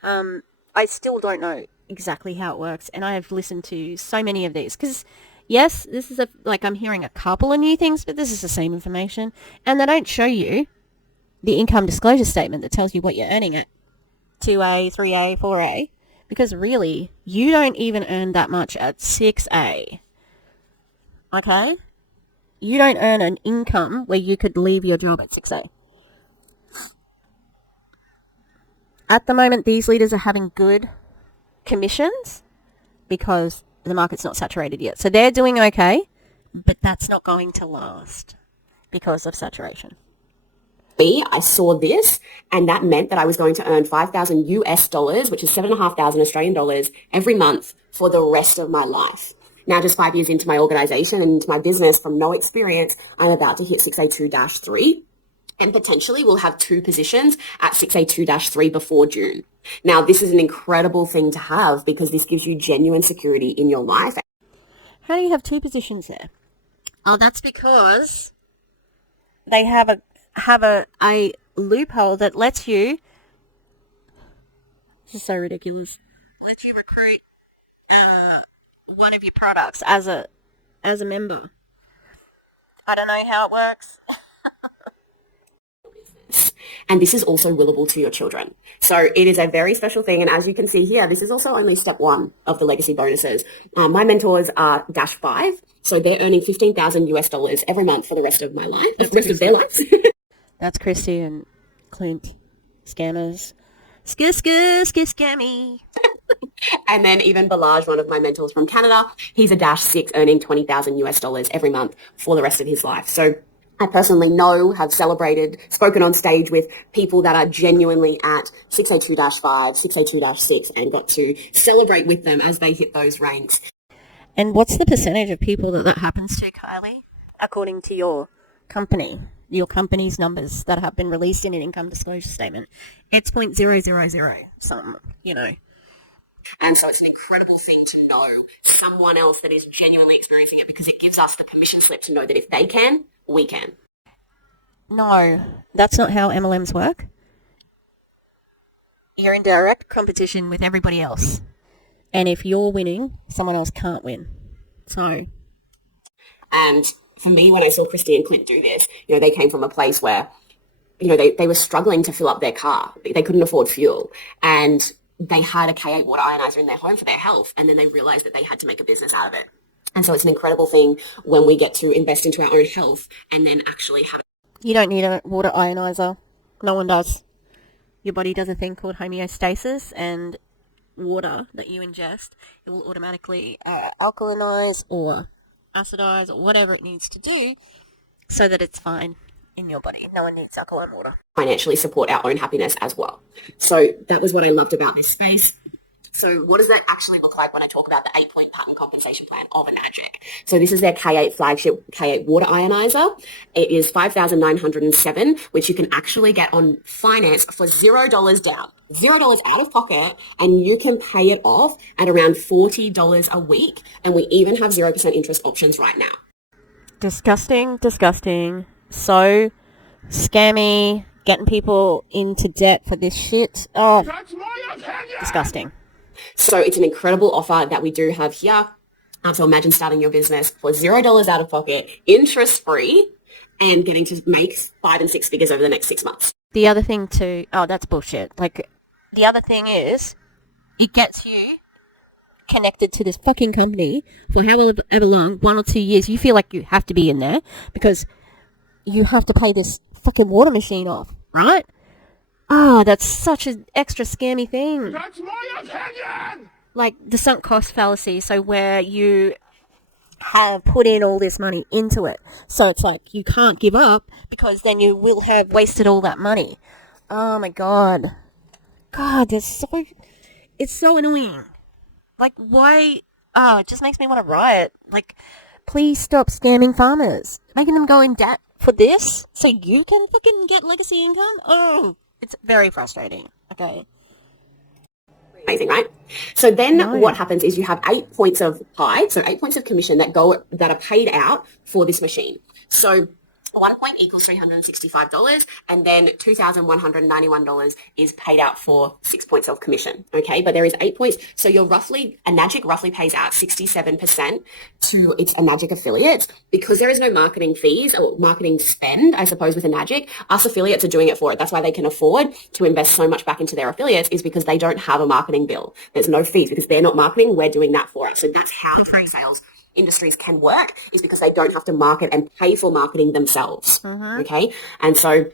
And I still don't know exactly how it works. And I have listened to so many of these because, yes, this is I'm hearing a couple of new things, but this is the same information. And they don't show you the income disclosure statement that tells you what you're earning at 2A, 3A, 4A. Because really, you don't even earn that much at 6A. Okay? You don't earn an income where you could leave your job at 6A. At the moment, these leaders are having good commissions because the market's not saturated yet. So they're doing okay, but that's not going to last because of saturation. I saw this, and that meant that I was going to earn $5,000 which is 7,500 Australian dollars every month for the rest of my life. Now, just 5 years into my organization and into my business from no experience, I'm about to hit 6A2-3 and potentially we'll have 2 positions at 6A2-3 before June. Now, this is an incredible thing to have because this gives you genuine security in your life. How do you have 2 positions there? Oh, that's because they have a loophole that lets you. This is so ridiculous. Lets you recruit one of your products as a member. I don't know how it works. And this is also willable to your children. So it is a very special thing. And as you can see here, this is also only step one of the legacy bonuses. My mentors are -5. So they're earning $15,000 every month for the rest of my life, the rest of their lives. That's Christy and Clint, scammers. Scammy. And then even Balaj, one of my mentors from Canada, he's a -6 earning $20,000 every month for the rest of his life. So I personally know, have celebrated, spoken on stage with people that are genuinely at 6A2-5, 6A2-6 and got to celebrate with them as they hit those ranks. And what's the percentage of people that happens to, Kylie? According to your company's numbers that have been released in an income disclosure statement. It's 0.000 something, you know. And so it's an incredible thing to know someone else that is genuinely experiencing it, because it gives us the permission slip to know that if they can, we can. No, that's not how MLMs work. You're in direct competition with everybody else. And if you're winning, someone else can't win. So. And for me, when I saw Christy and Clint do this, you know, they came from a place where, you know, they were struggling to fill up their car. They couldn't afford fuel. And they had a K8 water ionizer in their home for their health. And then they realized that they had to make a business out of it. And so it's an incredible thing when we get to invest into our own health and then actually have. You don't need a water ionizer. No one does. Your body does a thing called homeostasis, and water that you ingest, it will automatically alkalinize or acidize or whatever it needs to do so that it's fine in your body. No one needs alkaline water. Financially support our own happiness as well. So that was what I loved about this space. So what does that actually look like when I talk about the 8-point pattern compensation plan of Enagic? So this is their K8 flagship K8 water ionizer. It is $5,907, which you can actually get on finance for $0 down, $0 out of pocket, and you can pay it off at around $40 a week. And we even have 0% interest options right now. Disgusting. So scammy, getting people into debt for this shit. Oh, That's my opinion! disgusting. So it's an incredible offer that we do have here. So imagine starting your business for $0 out of pocket, interest-free, and getting to make 5 and 6 figures over the next 6 months. The other thing too, oh, that's bullshit. Like, the other thing is, it gets you connected to this fucking company for however long, 1 or 2 years. You feel like you have to be in there because you have to pay this fucking water machine off, right? Oh, that's such an extra scammy thing. That's my opinion! Like the sunk cost fallacy, so where you have put in all this money into it. So it's like you can't give up because then you will have wasted all that money. Oh my god. God, it's so annoying. Like, why? Oh, it just makes me want to riot. Like, please stop scamming farmers. Making them go in debt for this so you can fucking get legacy income? Oh, it's very frustrating. Okay. Amazing, right? So then what happens is you have 8 points of pie, so 8 points of commission that are paid out for this machine. So 1 point equals $365, and then $2,191 is paid out for 6 points of commission. Okay, but there is 8 points. So Enagic roughly pays out 67% to its Enagic affiliates because there is no marketing fees or marketing spend, I suppose, with Enagic. Us affiliates are doing it for it. That's why they can afford to invest so much back into their affiliates, is because they don't have a marketing bill. There's no fees because they're not marketing. We're doing that for us. So that's how free sales industries can work, is because they don't have to market and pay for marketing themselves. Okay, and so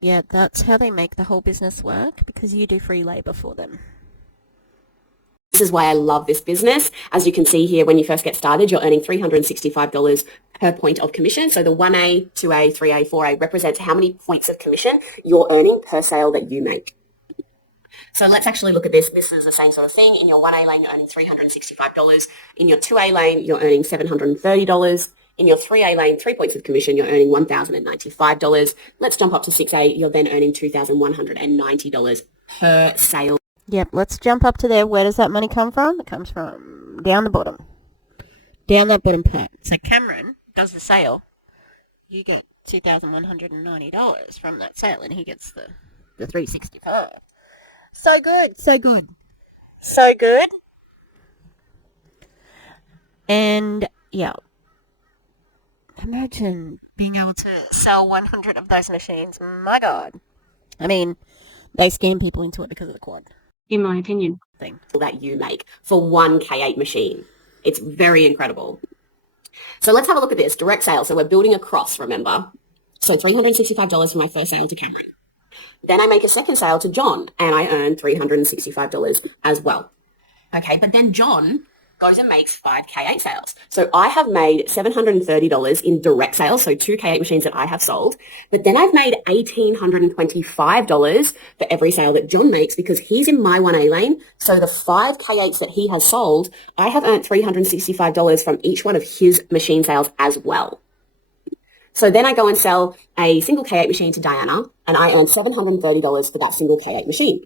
yeah, that's how they make the whole business work, because you do free labor for them. this is why I love this business. As you can see here, when you first get started, you're earning $365 per point of commission. So the 1A, 2A, 3A, 4A represents how many points of commission you're earning per sale that you make. So let's actually look at this. This is the same sort of thing. In your 1A lane, you're earning $365. In your 2A lane, you're earning $730. In your 3A lane, 3 points of commission, you're earning $1,095. Let's jump up to 6A. You're then earning $2,190 per sale. Yep, let's jump up to there. Where does that money come from? It comes from down the bottom. Down that bottom part. So Cameron does the sale, you get $2,190 from that sale, and he gets the $365. So good, so good, so good. And yeah, imagine being able to sell 100 of those machines. My God, I mean, they scam people into it because of the quad In my opinion. thing that you make for one K8 machine. It's very incredible. So let's have a look at this. Direct sale. So we're building across, remember? So $365 for my first sale to Cameron. Then I make a second sale to John and I earn $365 as well. Okay, but then John goes and makes 5 K8 sales. So I have made $730 in direct sales, so 2 K8 machines that I have sold. But then I've made $1,825 for every sale that John makes because he's in my 1A lane. So the 5 K8s that he has sold, I have earned $365 from each one of his machine sales as well. So then I go and sell a single K8 machine to Diana and I earn $730 for that single K8 machine.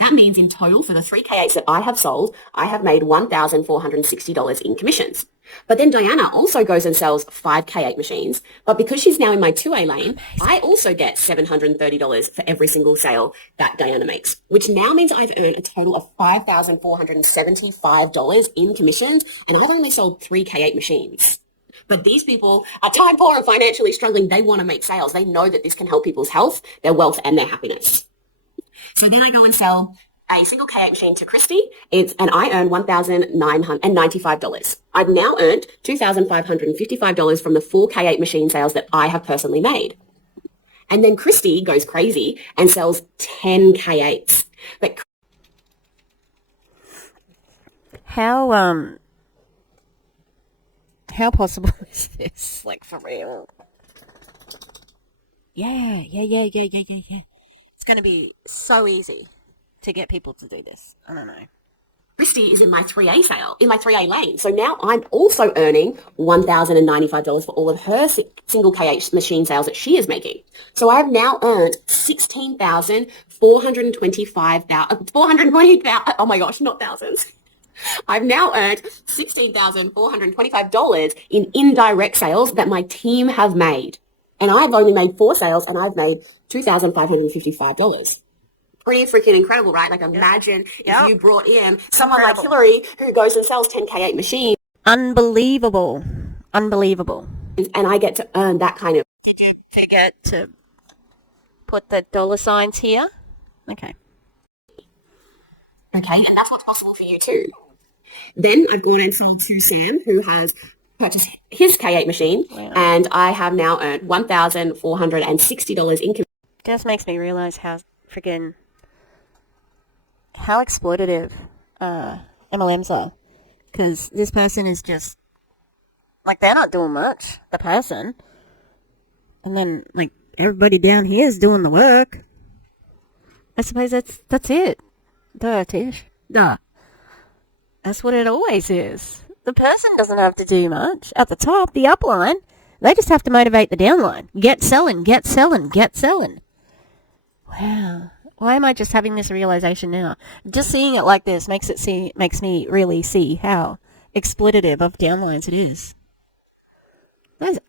That means in total for the 3 K8s that I have sold, I have made $1,460 in commissions. But then Diana also goes and sells 5 K8 machines, but because she's now in my 2A lane, I also get $730 for every single sale that Diana makes, which now means I've earned a total of $5,475 in commissions, and I've only sold 3 K8 machines. But these people are time poor and financially struggling. They want to make sales. They know that this can help people's health, their wealth, and their happiness. So then I go and sell a single K8 machine to Christy, and I earn $1,995. I've now earned $2,555 from the 4 K8 machine sales that I have personally made. And then Christy goes crazy and sells 10 K8s. But How possible is this? Like, for real? Yeah. It's going to be so easy to get people to do this. I don't know. Christy is in my 3A sale, in my 3A lane. So now I'm also earning $1,095 for all of her single K8 machine sales that she is making. So I've now earned $420,000, oh my gosh, not thousands. I've now earned $16,425 in indirect sales that my team have made. And I've only made 4 sales and I've made $2,555. Pretty freaking incredible, right? Like imagine if you brought in someone like Hillary who goes and sells 10 K8 machines. Unbelievable. And I get to earn that kind of. Did you forget to put the dollar signs here? Okay, and that's what's possible for you too. Then I've gone and sold to Sam, who has purchased his K8 machine, and I have now earned $1,460 in. Just makes me realize how exploitative MLMs are. Because this person is just, like, they're not doing much, the person. And then, like, everybody down here is doing the work. I suppose that's it. Duh, Tish. Duh. That's what it always is. The person doesn't have to do much. At the top, the upline, they just have to motivate the downline. Get selling. Wow. Why am I just having this realization now? Just seeing it like this makes me really see how exploitative of downlines it is. Those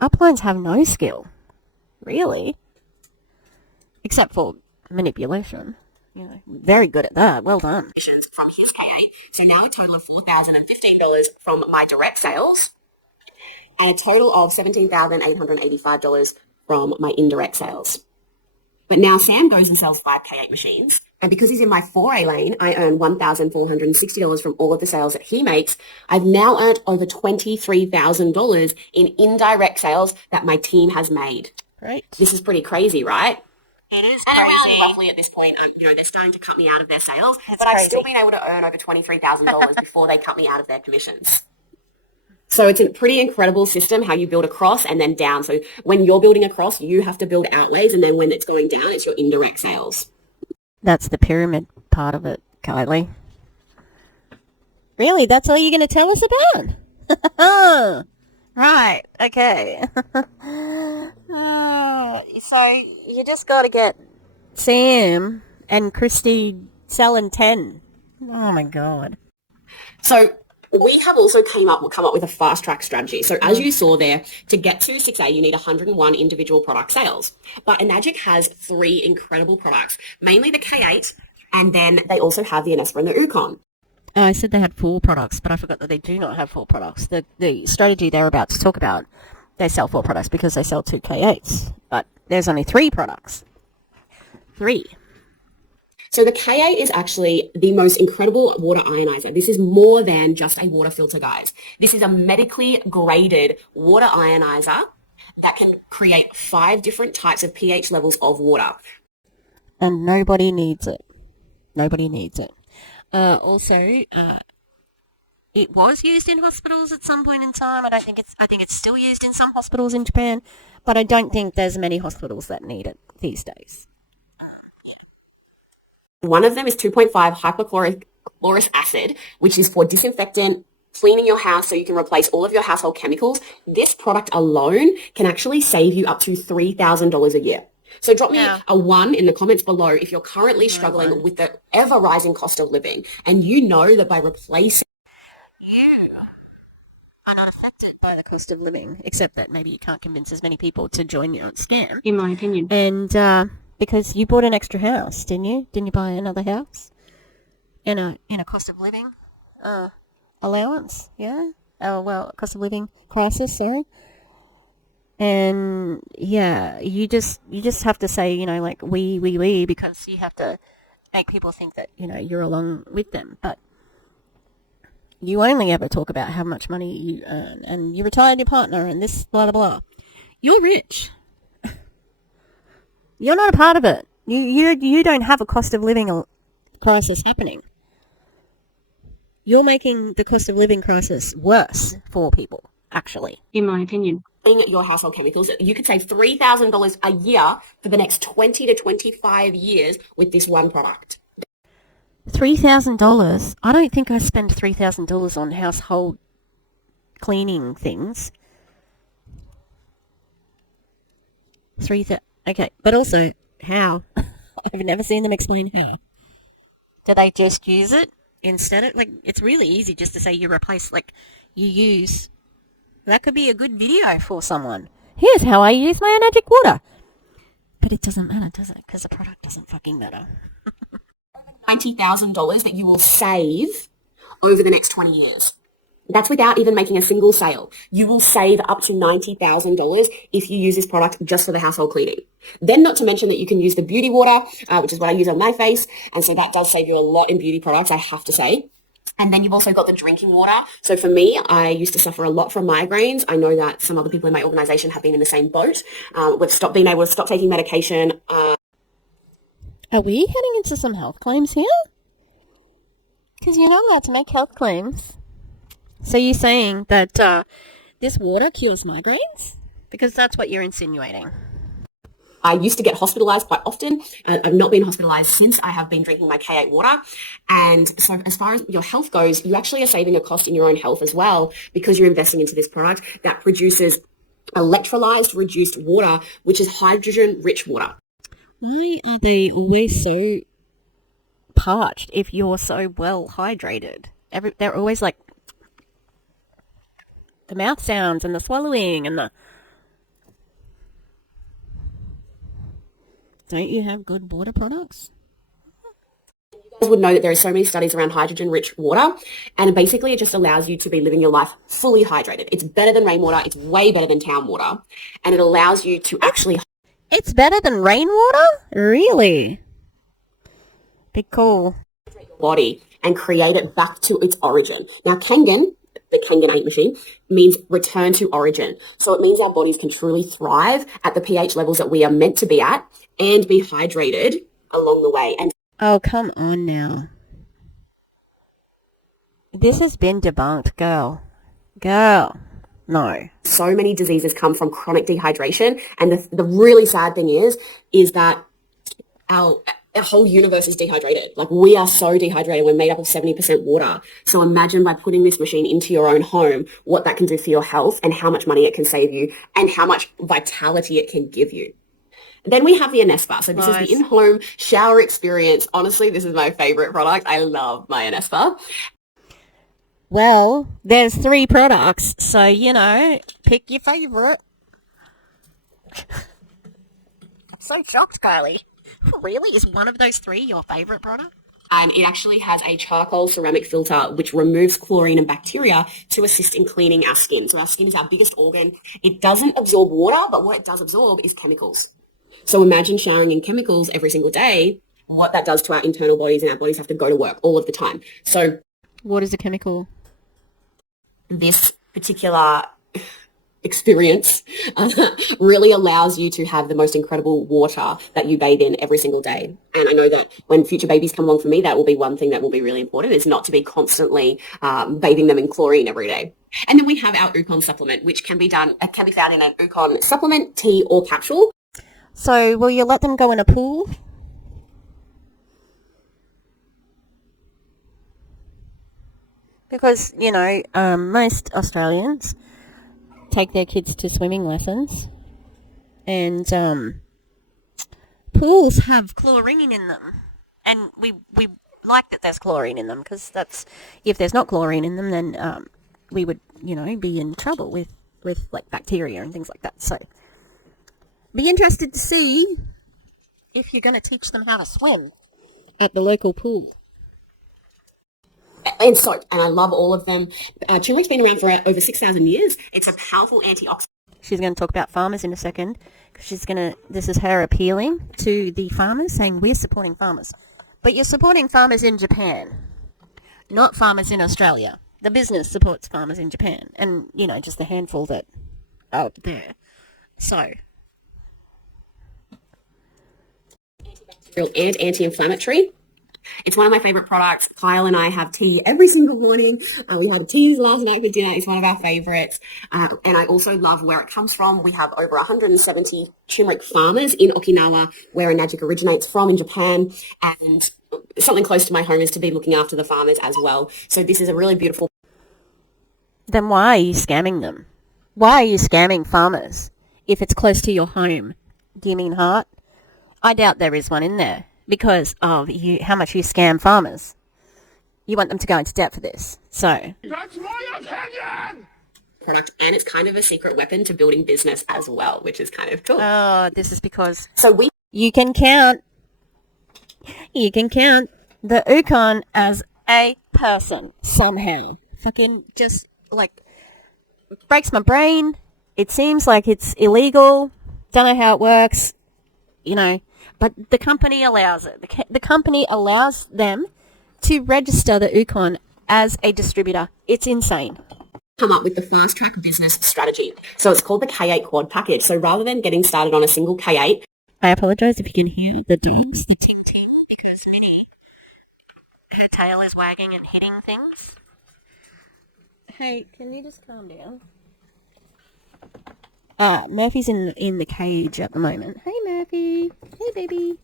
uplines have no skill. Really. Except for manipulation. You know, very good at that. Well done. From his K8. So now a total of $4,015 from my direct sales and a total of $17,885 from my indirect sales. But now Sam goes and sells 5 K8 machines. And because he's in my 4A lane, I earn $1,460 from all of the sales that he makes. I've now earned over $23,000 in indirect sales that my team has made. Right. This is pretty crazy, right? It is And crazy. around roughly at this point, they're starting to cut me out of their sales, It's but I've crazy. still been able to earn over $23,000 before they cut me out of their commissions. So it's a pretty incredible system how you build across and then down. So when you're building across, you have to build outlays, and then when it's going down, it's your indirect sales. That's the pyramid part of it, Kylie. Really? That's all you're going to tell us about? Right. Okay. So you just got to get Sam and Christy selling 10. Oh, my God. So We have also come up with a fast track strategy. So as you saw there, to get to 6A, you need 101 individual product sales. But Enagic has 3 incredible products, mainly the K8, and then they also have the Anespa and the Ukon. I said they had 4 products, but I forgot that they do not have 4 products. The strategy they're about to talk about, they sell 4 products because they sell 2 K8s, but there's only 3 products. 3. So the K8 is actually the most incredible water ionizer. This is more than just a water filter, guys. This is a medically graded water ionizer that can create 5 different types of pH levels of water. And nobody needs it. Nobody needs it. Also, it was used in hospitals at some point in time. I think it's still used in some hospitals in Japan, but I don't think there's many hospitals that need it these days. One of them is 2.5 hypochlorous acid, which is for disinfectant, cleaning your house so you can replace all of your household chemicals. This product alone can actually save you up to $3,000 a year. So drop me a 1 in the comments below if you're currently struggling with the ever-rising cost of living, and you know that by replacing... You are not affected by the cost of living, except that maybe you can't convince as many people to join your own scam. In my opinion. And because you bought an extra house, didn't you? Didn't you buy another house? In a cost of living allowance, yeah? Oh, well, cost of living crisis, sorry. And yeah, you just have to say, you know, like we, because you have to make people think that, you know, you're along with them. But you only ever talk about how much money you earn and you retired your partner and this blah blah blah. You're rich. You're not a part of it. You don't have a cost of living crisis happening. You're making the cost of living crisis worse for people, actually. In my opinion. your household chemicals, you could save $3,000 a year for the next 20 to 25 years with this one product. $3,000? I don't think I spend $3,000 on household cleaning things. Okay, but also, how? I've never seen them explain how. Do they just use it instead of, like, it's really easy just to say you replace, like, you use. That could be a good video for someone. Here's how I use my Enagic water. But it doesn't matter, does it? Because the product doesn't fucking matter. $90,000 that you will save over the next 20 years. That's without even making a single sale. You will save up to $90,000 if you use this product just for the household cleaning. Then not to mention that you can use the beauty water, which is what I use on my face. And so that does save you a lot in beauty products, I have to say. And then you've also got the drinking water. So for me, I used to suffer a lot from migraines. I know that some other people in my organization have been in the same boat. We've stopped being able to stop taking medication. Are we heading into some health claims here? Because you're not allowed to make health claims. So you're saying that this water cures migraines? Because that's what you're insinuating. I used to get hospitalized quite often. I've not been hospitalized since I have been drinking my K8 water. And so as far as your health goes, you actually are saving a cost in your own health as well because you're investing into this product that produces electrolyzed reduced water, which is hydrogen-rich water. Why are they always so parched if you're so well hydrated? They're always like the mouth sounds and the swallowing and the... Don't you have good water products? You guys would know that there are so many studies around hydrogen-rich water, and basically it just allows you to be living your life fully hydrated. It's better than rainwater. It's way better than town water, and it allows you to actually... It's better than rainwater? Really? Be cool. ...body and create it back to its origin. Now, Kangen, the Kangen 8 machine, means return to origin. So it means our bodies can truly thrive at the pH levels that we are meant to be at and be hydrated along the way. And oh, come on now. This has been debunked, girl. Girl. No. So many diseases come from chronic dehydration. And the really sad thing is that our whole universe is dehydrated. Like, we are so dehydrated. We're made up of 70% water. So imagine by putting this machine into your own home, what that can do for your health and how much money it can save you and how much vitality it can give you. Then we have the Anespa. So this is the in-home shower experience. Honestly, this is my favorite product. I love my Anespa. Well, there's 3 products, so, pick your favourite. I'm so shocked, Kylie. Really? Is one of those 3 your favourite product? And it actually has a charcoal ceramic filter which removes chlorine and bacteria to assist in cleaning our skin. So our skin is our biggest organ. It doesn't absorb water, but what it does absorb is chemicals. So imagine showering in chemicals every single day, what that does to our internal bodies, and our bodies have to go to work all of the time. So What is a chemical? this particular experience really allows you to have the most incredible water that you bathe in every single day. And I know that when future babies come along for me, that will be one thing that will be really important, is not to be constantly bathing them in chlorine every day. And then we have our Ukon supplement, which can be found in an Ukon supplement, tea or capsule. So, will you let them go in a pool? Because, most Australians take their kids to swimming lessons, and pools have chlorine in them, and we like that there's chlorine in them, because if there's not chlorine in them, then we would be in trouble with like bacteria and things like that. So be interested to see if you're going to teach them how to swim at the local pool. And soap, and I love all of them. Turmeric's been around for over 6,000 years. It's a powerful antioxidant. She's going to talk about farmers in a second, because this is her appealing to the farmers, saying we're supporting farmers. But you're supporting farmers in Japan, not farmers in Australia. The business supports farmers in Japan, and, just the handful that are there. So. Antibacterial and anti-inflammatory. It's one of my favourite products. Kyle and I have tea every single morning. We had tea last night for dinner. It's one of our favourites. And I also love where it comes from. We have over 170 turmeric farmers in Okinawa, where Enagic originates from, in Japan. And something close to my home is to be looking after the farmers as well. So this is a really beautiful... Then why are you scamming them? Why are you scamming farmers if it's close to your home? Do you mean heart? I doubt there is one in there, because of how much you scam farmers. You want them to go into debt for this. So That's my opinion! product, and it's kind of a secret weapon to building business as well, which is kind of cool. Oh, this is because So you can count the Ukon as a person somehow. Fucking just breaks my brain. It seems like it's illegal. Don't know how it works. But the company allows it. The company allows them to register the Ukon as a distributor. It's insane. come up with the fast track business strategy. So it's called the K8 quad package. So rather than getting started on a single K8, I apologise if you can hear the dogs, the ting-ting, because Minnie, her tail is wagging and hitting things. Hey, can you just calm down? Murphy's in the cage at the moment. Hey, Murphy. Hey, baby.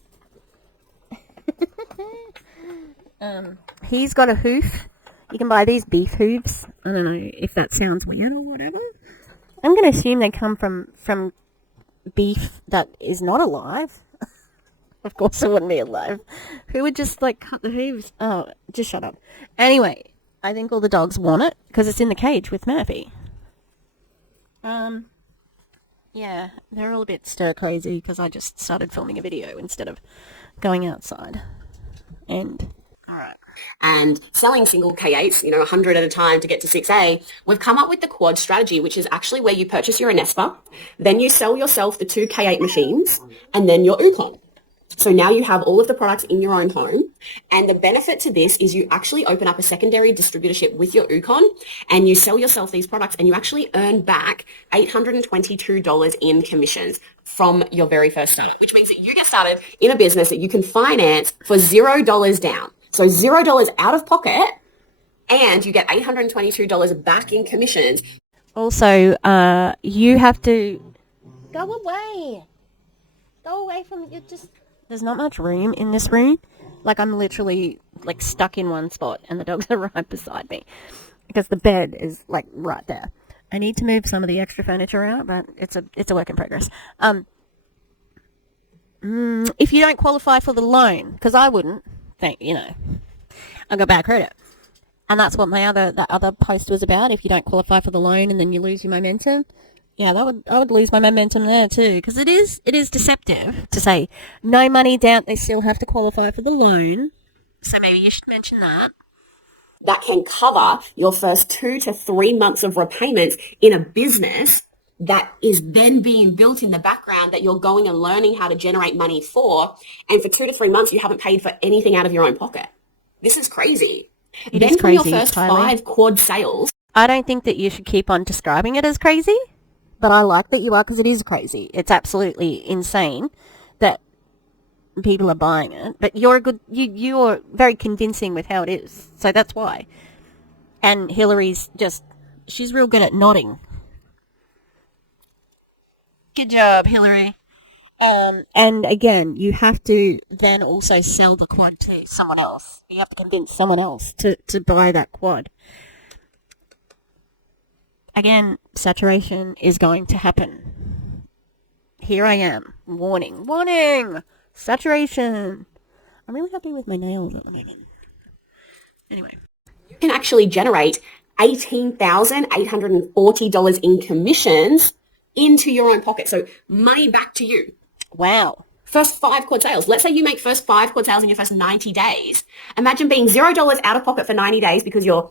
He's got a hoof. You can buy these beef hooves. I don't know if that sounds weird or whatever. I'm going to assume they come from beef that is not alive. Of course it wouldn't be alive. Who would just, cut the hooves? Oh, just shut up. Anyway, I think all the dogs want it, because it's in the cage with Murphy. Yeah, they're all a bit stir-crazy, because I just started filming a video instead of going outside. And, alright. And selling single K8s, 100 at a time to get to 6A, we've come up with the quad strategy, which is actually where you purchase your Anespa, then you sell yourself the 2 K8 machines, and then your Ukon. So now you have all of the products in your own home. And the benefit to this is you actually open up a secondary distributorship with your Ukon, and you sell yourself these products, and you actually earn back $822 in commissions from your very first startup, which means that you get started in a business that you can finance for $0 down. So $0 out of pocket, and you get $822 back in commissions. Also, you have to go away. Go away from it. There's not much room in this room. I'm literally stuck in one spot, and the dogs are right beside me because the bed is right there. I need to move some of the extra furniture out, but it's a work in progress. If you don't qualify for the loan, because I wouldn't, I got bad credit. And that's what that other post was about. If you don't qualify for the loan and then you lose your momentum, yeah, I would lose my momentum there too, because it is deceptive to say no money down. They still have to qualify for the loan. So maybe you should mention that. That can cover your first 2 to 3 months of repayments in a business that is then being built in the background that you're going and learning how to generate money for. And for 2 to 3 months, you haven't paid for anything out of your own pocket. This is crazy. It then is from your crazy, first Kylie. 5 quad sales. I don't think that you should keep on describing it as crazy, but I like that you are, because it is crazy. It's absolutely insane that people are buying it. But you're you're very convincing with how it is, so that's why. And Hillary's she's real good at nodding. Good job, Hillary. And again, you have to then also sell the quad to someone else. You have to convince someone else to buy that quad. Again, saturation is going to happen. Here I am. Warning. Saturation. I'm really happy with my nails at the moment. Anyway. You can actually generate $18,840 in commissions into your own pocket. So money back to you. Wow. First 5 quad sales. Let's say you make first 5 quad sales in your first 90 days. Imagine being $0 out of pocket for 90 days because your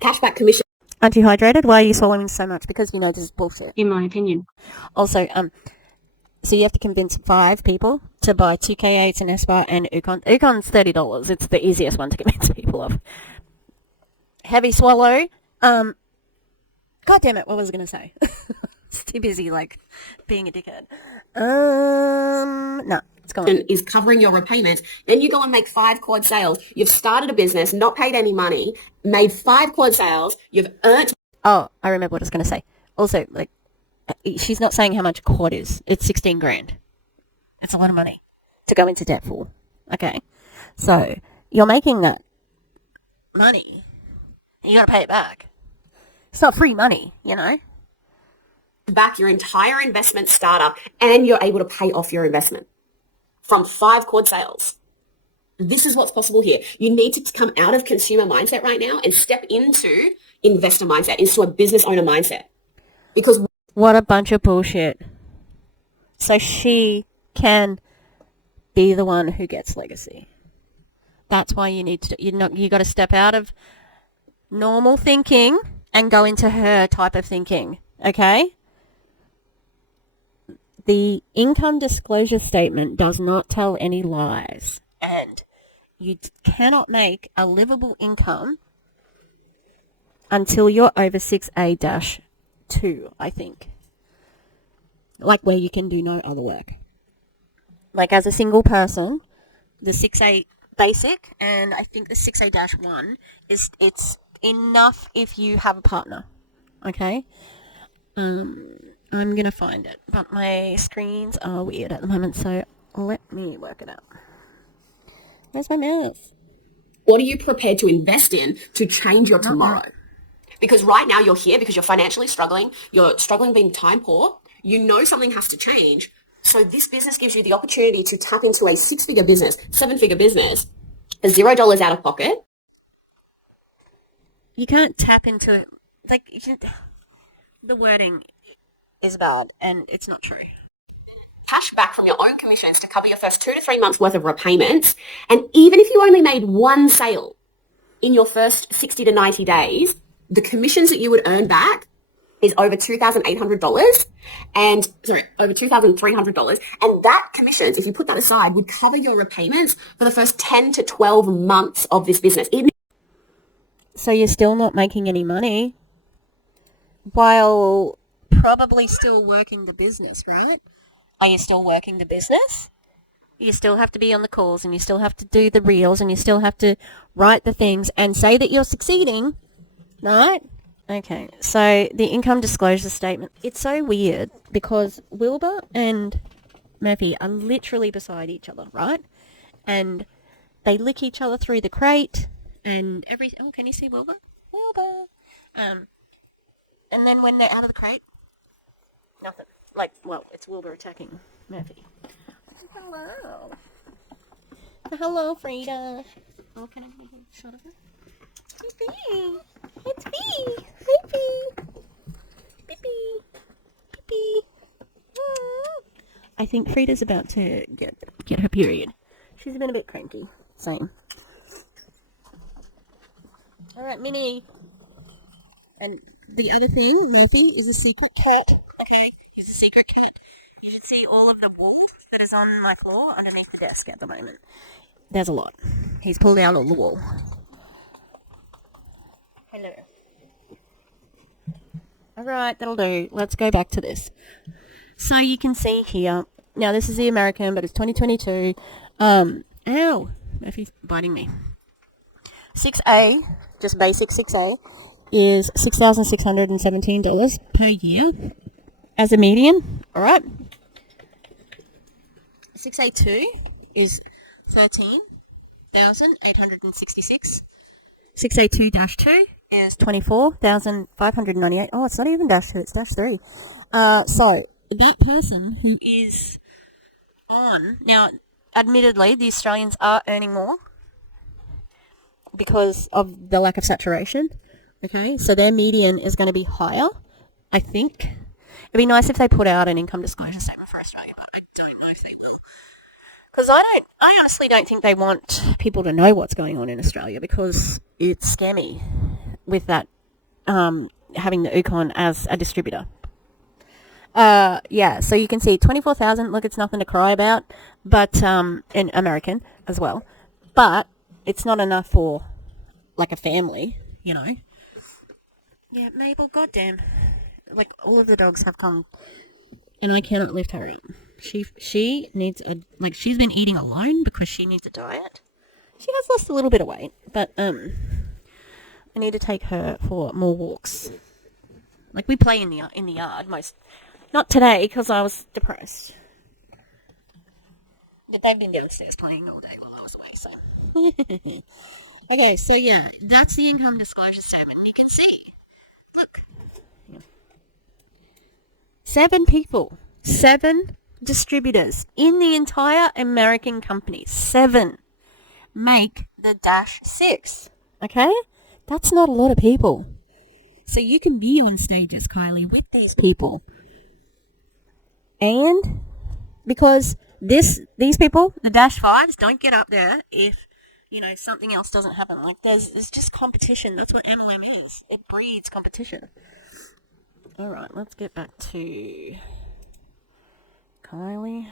cashback commission. Aren't you hydrated? Why are you swallowing so much? Because you know this is bullshit. In my opinion. Also, so you have to convince 5 people to buy 2K8s, an S-Bar, and Ukon. Ukon's $30. It's the easiest one to convince people of. Heavy swallow. God damn it, what was I going to say? It's too busy, being a dickhead. No, it's gone. Is covering your repayments. Then you go and make 5 quad sales. You've started a business, not paid any money, made 5 quad sales. You've earned. Oh, I remember what I was going to say. Also, she's not saying how much a quad is. It's 16 grand. It's a lot of money to go into debt for. Okay. So, you're making that money. You got to pay it back. It's not free money, you know? Back your entire investment startup, and you're able to pay off your investment from 5 quad sales. This is what's possible here. You need to come out of consumer mindset right now and step into investor mindset, into a business owner mindset. Because what a bunch of bullshit. So she can be the one who gets legacy. That's why you need to, you got to step out of normal thinking and go into her type of thinking, okay? The income disclosure statement does not tell any lies, and you cannot make a livable income until you're over 6A-2, I think. Where you can do no other work. As a single person, the 6A basic, and I think the 6A-1 it's enough if you have a partner, okay? I'm going to find it, but my screens are weird at the moment, so let me work it out. Where's my mouse? what are you prepared to invest in to change your tomorrow? Because right now you're here because you're financially struggling, you're struggling being time poor, you know something has to change. So this business gives you the opportunity to tap into a 6-figure business, 7-figure business, $0 out of pocket. You can't tap into it. The wording is bad and it's not true. Cash back from your own commissions to cover your first 2 to 3 months worth of repayments. And even if you only made one sale in your first 60 to 90 days, the commissions that you would earn back is over $2,800 and over $2,300. And that commissions, if you put that aside, would cover your repayments for the first 10 to 12 months of this business. So you're still not making any money while probably still working the business, right? Are you still working the business? You still have to be on the calls and you still have to do the reels and you still have to write the things and say that you're succeeding, right? Okay, so the income disclosure statement, it's so weird because Wilbur and Murphy are literally beside each other, right? And they lick each other through the crate and oh, can you see Wilbur? Wilbur! And then when they're out of the crate, nothing. It's Wilbur attacking Murphy. Hello. Hello, Frida. Oh, can I get a shot of her? It's me. Hi, Bee. Bippy. Bippy. I think Frida's about to get her period. She's been a bit cranky. Same. Alright, Minnie. And the other thing, Murphy, is a secret cat. Okay, he's a secret cat. You should see all of the wool that is on my floor underneath the desk at the moment. There's a lot. He's pulled out all the wool. Hello. Alright, that'll do. Let's go back to this. So you can see here, now this is the American, but it's 2022. Ow! Murphy's biting me. 6A, just basic 6A, is $6,617 per year as a median. Alright. 6A2 is $13,866. 6A2-2 is $24,598. Oh, it's not even -2, it's -3. So, that person who is on... Now, admittedly, the Australians are earning more because of the lack of saturation. Okay, so their median is going to be higher, I think. It'd be nice if they put out an income disclosure statement for Australia, but I don't know if they will. Because I honestly don't think they want people to know what's going on in Australia because it's scammy with that, having the Ukon as a distributor. Yeah, so you can see 24,000, look, it's nothing to cry about, but, in American as well, but it's not enough for, like, a family, you know. Yeah, Mabel, goddamn. Like, all of the dogs have come, and I cannot lift her up. She needs she's been eating alone because she needs a diet. She has lost a little bit of weight, but, I need to take her for more walks. Like, we play in the yard not today, because I was depressed. But they've been downstairs playing all day while I was away, so. Okay, so yeah, that's the income disclosure statement. You can see. Look. 7 people. 7 distributors in the entire American company. 7 make the -6. Okay? That's not a lot of people. So you can be on stages, Kylie, with these people. And because these people, the -5s, don't get up there if, you know, something else doesn't happen. Like, there's just competition. That's what MLM is. It breeds competition. Alright, let's get back to Kylie.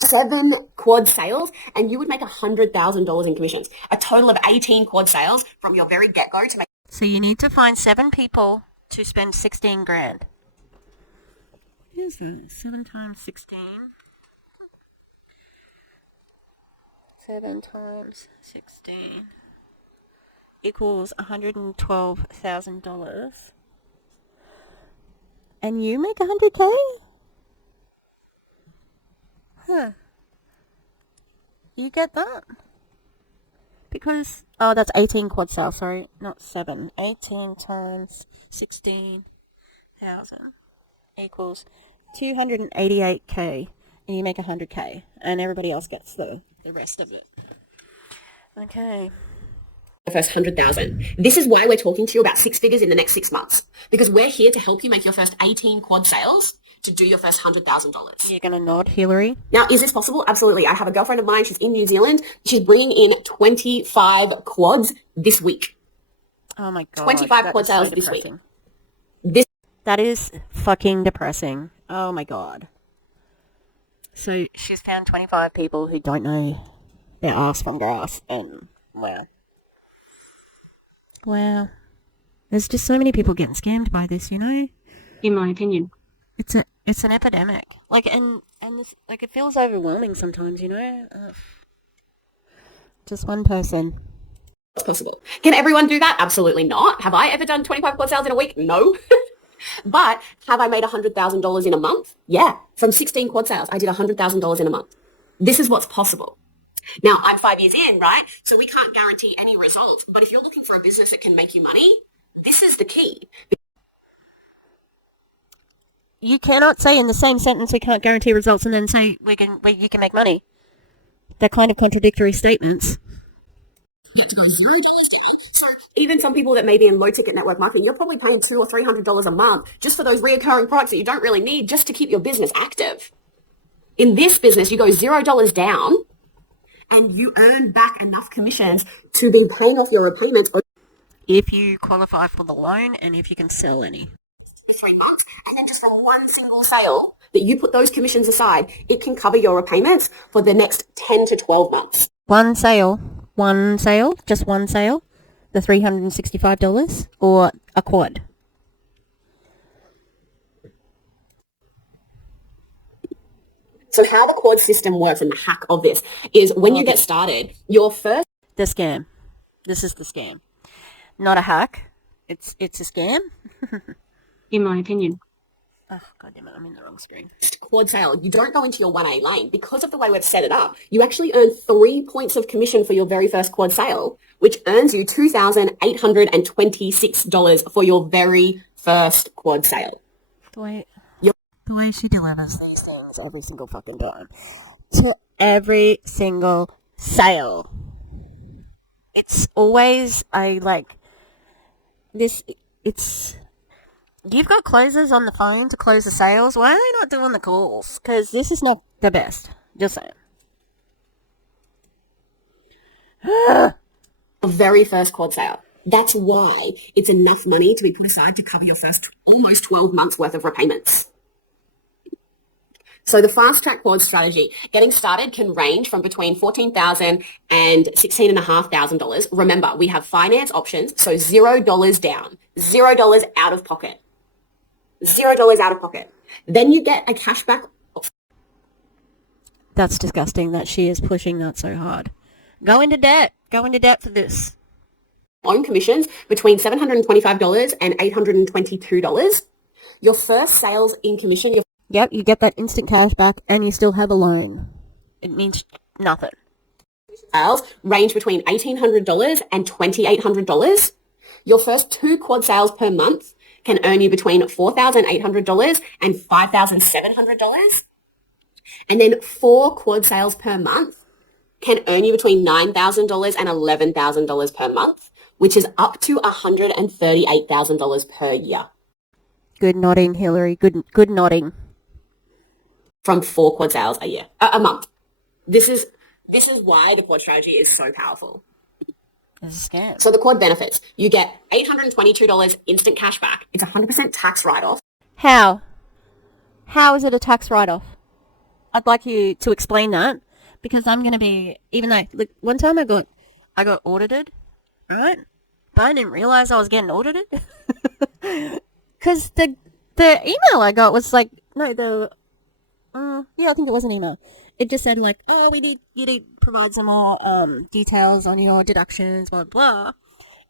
7 quad sales, and you would make $100,000 in commissions. A total of 18 quad sales from your very get-go to make... So you need to find 7 people to spend 16 grand. What is that? 7 times 16. 7 times 16 equals $112,000. And you make 100K? Huh. You get that? Because, oh, that's 18 quad sales, sorry, not 7. 18 times 16,000 equals 288K, and you make 100K, and everybody else gets the rest of it. Okay. The first 100,000. This is why we're talking to you about 6 figures in the next 6 months, because we're here to help you make your first 18 quad sales to do your first $100,000. You're going to nod, Hillary? Now, is this possible? Absolutely. I have a girlfriend of mine. She's in New Zealand. She's bringing in 25 quads this week. Oh my god. 25 quad sales this week. That is fucking depressing. Oh my god. So she's found 25 people who don't know their ass from grass, and wow. Wow. There's just so many people getting scammed by this, you know? In my opinion. It's an epidemic. Like, and this, like, it feels overwhelming sometimes, you know? Just one person. It's possible. Can everyone do that? Absolutely not. Have I ever done 25 quad sales in a week? No. But have I made $100,000 in a month? Yeah. From 16 quad sales, I did $100,000 in a month. This is what's possible. Now, I'm 5 years in, right? So we can't guarantee any results. But if you're looking for a business that can make you money, this is the key. You cannot say in the same sentence we can't guarantee results and then say you can make money. They're kind of contradictory statements. get to go $0. So even some people that may be in low ticket network marketing, you're probably paying $200 or $300 a month just for those reoccurring products that you don't really need just to keep your business active. In this business, you go $0 down and you earn back enough commissions to be paying off your repayments If you qualify for the loan and if you can sell any. 3 months, and then just from one single sale that you put those commissions aside, it can cover your repayments for the next 10 to 12 months. One sale, just one sale, the $365, or a quad. So how the quad system works and the hack of this is when you get started, your first... The scam. This is the scam. Not a hack. It's a scam. In my opinion. Oh, God damn it, I'm in the wrong screen. quad sale, you don't go into your 1A lane. Because of the way we've set it up, you actually earn 3 points of commission for your very first quad sale, which earns you $2,826 for your very first quad sale. The way she delivers these things every single fucking time. To every single sale. It's always you've got closers on the phone to close the sales. Why are they not doing the calls? Because this is not the best. Just saying. Your very first quad sale. That's why it's enough money to be put aside to cover your first almost 12 months worth of repayments. So the fast track quad strategy, getting started can range from between $14,000 and $16,500. Remember, we have finance options, so $0 down, $0 out of pocket, $0 out of pocket. Then you get a cashback. That's disgusting that she is pushing that so hard. Go into debt for this. Own commissions between $725 and $822. Your first sales in commission. Yep, you get that instant cash back and you still have a loan. It means nothing. Sales range between $1,800 and $2,800. Your first 2 quad sales per month can earn you between $4,800 and $5,700. And then 4 quad sales per month can earn you between $9,000 and $11,000 per month, which is up to $138,000 per year. Good nodding, Hillary. Good nodding. From 4 quad sales a month. This is why the quad strategy is so powerful. It's a scam. So the quad benefits, you get $822 instant cash back. It's 100% tax write-off. How is it a tax write-off? I'd like you to explain that, because I'm going to be, even though, look, one time I got audited, right? But I didn't realize I was getting audited. Because the email I got was like, I think it was an email. It just said like, oh, we need you to provide some more details on your deductions, blah, blah.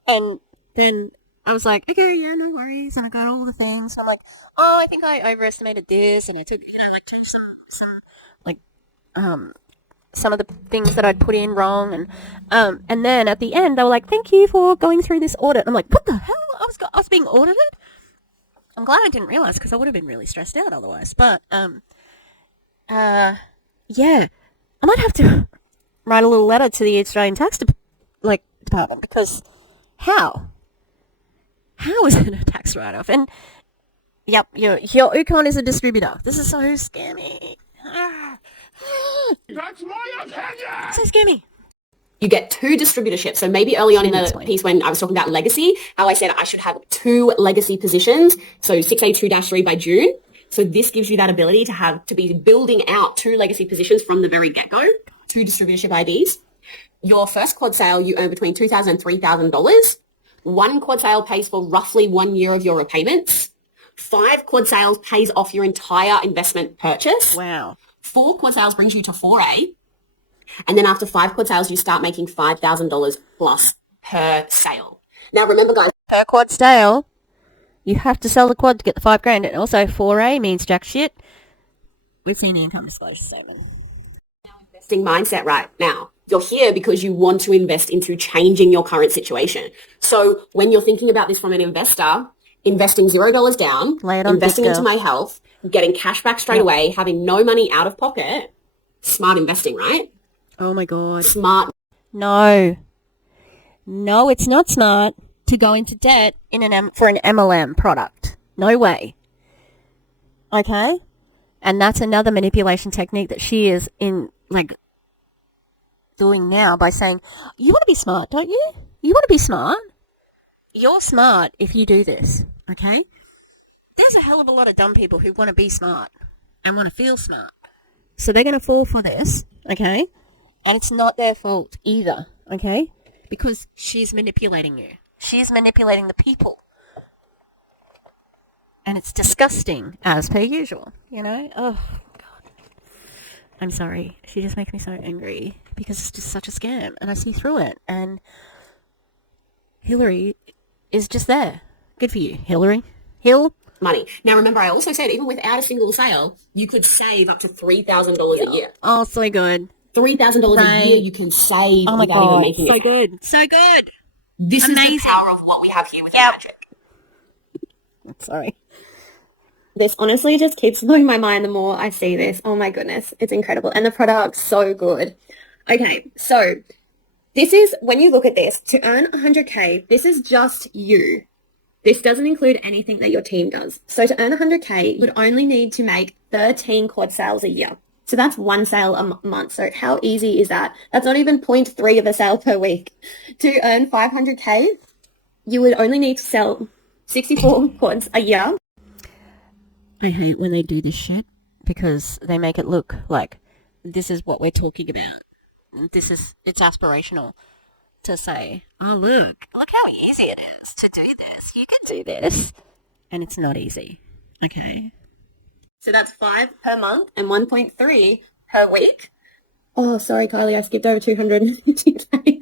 And then I was like, okay, yeah, no worries. And I got all the things. And I'm like, oh, I think I overestimated this. And I took, changed some of the things that I'd put in wrong. And then at the end, they were like, thank you for going through this audit. I'm like, what the hell? I was being audited? I'm glad I didn't realize, because I would have been really stressed out otherwise. But, yeah, I might have to write a little letter to the Australian Tax Department, because how is it a tax write-off? And yep, your Ukon is a distributor. This is so scammy. That's my opinion! So scammy. You get 2 distributorships. So maybe early on in the piece when I was talking about legacy, how I said I should have 2 legacy positions, so 6A2-3 by June. So this gives you that ability to be building out 2 legacy positions from the very get-go, 2 distributorship IDs. Your first quad sale, you earn between $2,000 and $3,000. 1 quad sale pays for roughly 1 year of your repayments. 5 quad sales pays off your entire investment purchase. Wow. 4 quad sales brings you to 4A. And then after 5 quad sales, you start making $5,000 plus per sale. Now remember, guys, Per quad sale, you have to sell the quad to get the $5,000, and also 4A means jack shit. We've seen the income disclosure statement. investing mindset right now. You're here because you want to invest into changing your current situation. So when you're thinking about this from an investor, investing $0 down, investing into my health, getting cash back straight away, having no money out of pocket, smart investing, right? Oh my God. Smart. No. No, it's not smart to go into debt for an MLM product. No way. Okay? And that's another manipulation technique that she is doing now by saying, you want to be smart, don't you? You want to be smart? You're smart if you do this. Okay? There's a hell of a lot of dumb people who want to be smart and want to feel smart. So they're going to fall for this, okay? And it's not their fault either, okay? Because she's manipulating you. She's manipulating the people. And it's disgusting, as per usual, you know? Oh, God. I'm sorry. She just makes me so angry because it's just such a scam. And I see through it. And Hillary is just there. Good for you, Hillary. Money. Now remember, I also said even without a single sale, you could save up to $3,000 a year. Oh, so good. $3,000 a year you can save Oh my without God. even making So it. good. So good. This is the power of what we have here with Enagic. Sorry. This honestly just keeps blowing my mind the more I see this. Oh my goodness, it's incredible. And the product's so good. Okay, so this is, when you look at this, to earn 100K, this is just you. This doesn't include anything that your team does. So to earn 100K, you would only need to make 13 quad sales a year. So that's one sale a month. So how easy is that? That's not even 0.3 of a sale per week. To earn 500K, you would only need to sell 64 quads a year. I hate when they do this shit because they make it look like this is what we're talking about. It's aspirational to say, oh, look how easy it is to do this. You can do this. And it's not easy. Okay. So that's 5 per month and 1.3 per week. Oh, sorry, Kylie, I skipped over 250K.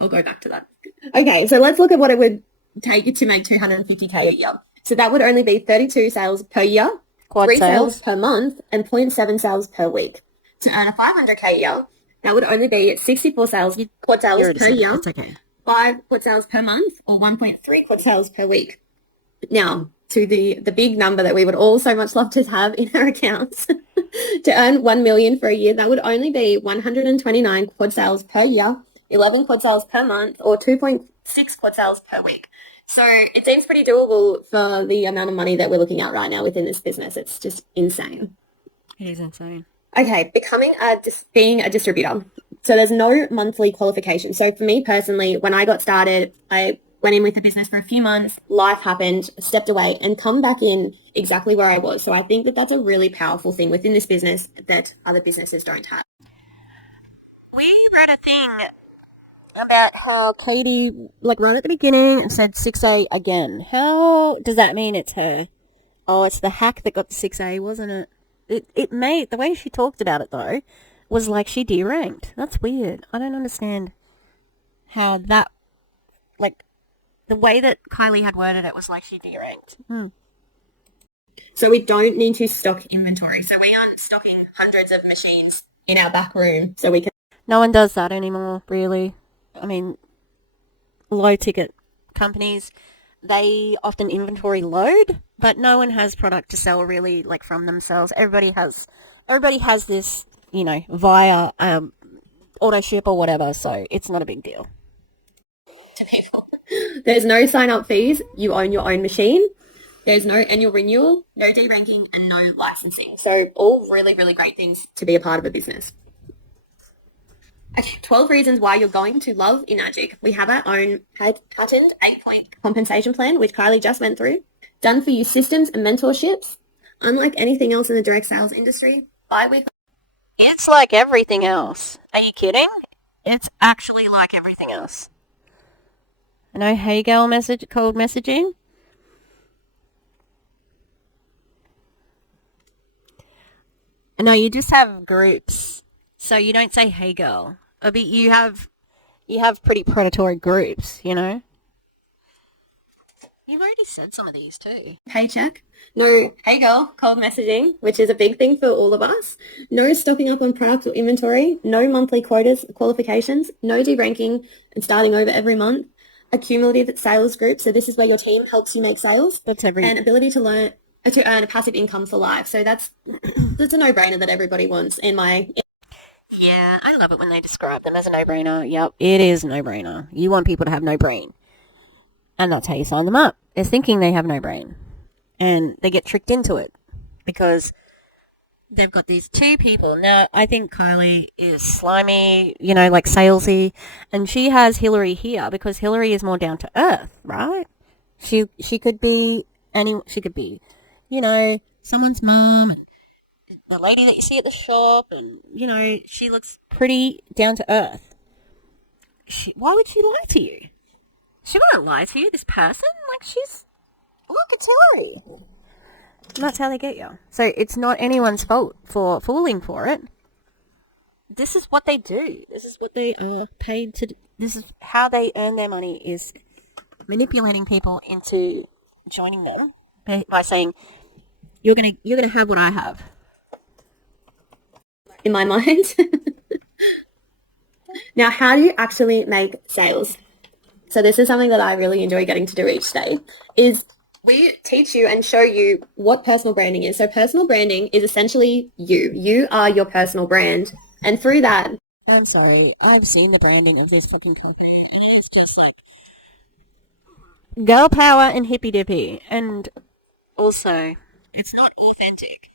I'll go back to that. Okay, so let's look at what it would take you to make 250K a year. So that would only be 32 sales per year, Quad 3 sales. sales per month, and 0.7 sales per week. To earn a 500K a year, that would only be 64 sales, quad sales per year, It's okay. 5 quad sales per month, or 1.3 quad sales per week. Now, to the big number that we would all so much love to have in our accounts, to earn 1 million for a year, that would only be 129 quad sales per year, 11 quad sales per month, or 2.6 quad sales per week. So it seems pretty doable for the amount of money that we're looking at right now within this business. It's just insane. It is insane. Okay, being a distributor. So there's no monthly qualification. So for me personally, when I got started, I went in with the business for a few months, life happened, stepped away, and come back in exactly where I was. So I think that that's a really powerful thing within this business that other businesses don't have. We read a thing about how Katie, right at the beginning, said 6A again. How does that mean it's her? Oh, it's the hack that got the 6A, wasn't it? It made, the way she talked about it, though, was like she deranked. That's weird. I don't understand how that, the way that Kylie had worded it was like she deranked. So we don't need to stock inventory. So we aren't stocking hundreds of machines in our back room so we can... No one does that anymore, really. I mean, low-ticket companies, they often inventory load, but no one has product to sell really, from themselves. Everybody has this, via auto ship or whatever, so it's not a big deal. to people. There's no sign-up fees. You own your own machine. There's no annual renewal, no deranking, and no licensing. So all really, really great things to be a part of a business. Okay, 12 reasons why you're going to love Enagic. We have our own patented 8-point compensation plan, which Kylie just went through. Done for you systems and mentorships. Unlike anything else in the direct sales industry, bi-weekly. It's like everything else. Are you kidding? It's actually like everything else. No hey girl cold messaging. No, you just have groups. So you don't say hey girl. You have pretty predatory groups, You've already said some of these too. Paycheck. No hey girl cold messaging, which is a big thing for all of us. No stocking up on product or inventory. No monthly quotas, qualifications. No deranking and starting over every month. A cumulative sales group. So this is where your team helps you make sales. That's every. And ability to earn a passive income for life. So that's a no-brainer that everybody wants in my... Yeah, Yeah, I love it when they describe them as a no-brainer. Yep, it is a no-brainer. You want people to have no brain. And that's how you sign them up. They're thinking they have no brain. And they get tricked into it. Because they've got these two people. Now, I think Kylie is slimy, like salesy. And she has Hillary here because Hillary is more down to earth, right? She could be she could be, someone's mom and the lady that you see at the shop, and she looks pretty down to earth. Why would she lie to you? She won't lie to you, this person. Like, look, it's Hillary. And that's how they get you. So it's not anyone's fault for falling for it. This is what they do. This is what they are paid to do. This is how they earn their money, is manipulating people into joining them by saying, you're gonna have what I have. In my mind. Now, how do you actually make sales? So this is something that I really enjoy getting to do each day, is we teach you and show you what personal branding is. So personal branding is essentially you. You are your personal brand. And through that... I'm sorry, I've seen the branding of this fucking company, and it's just like girl power and hippy dippy. And also, it's not authentic.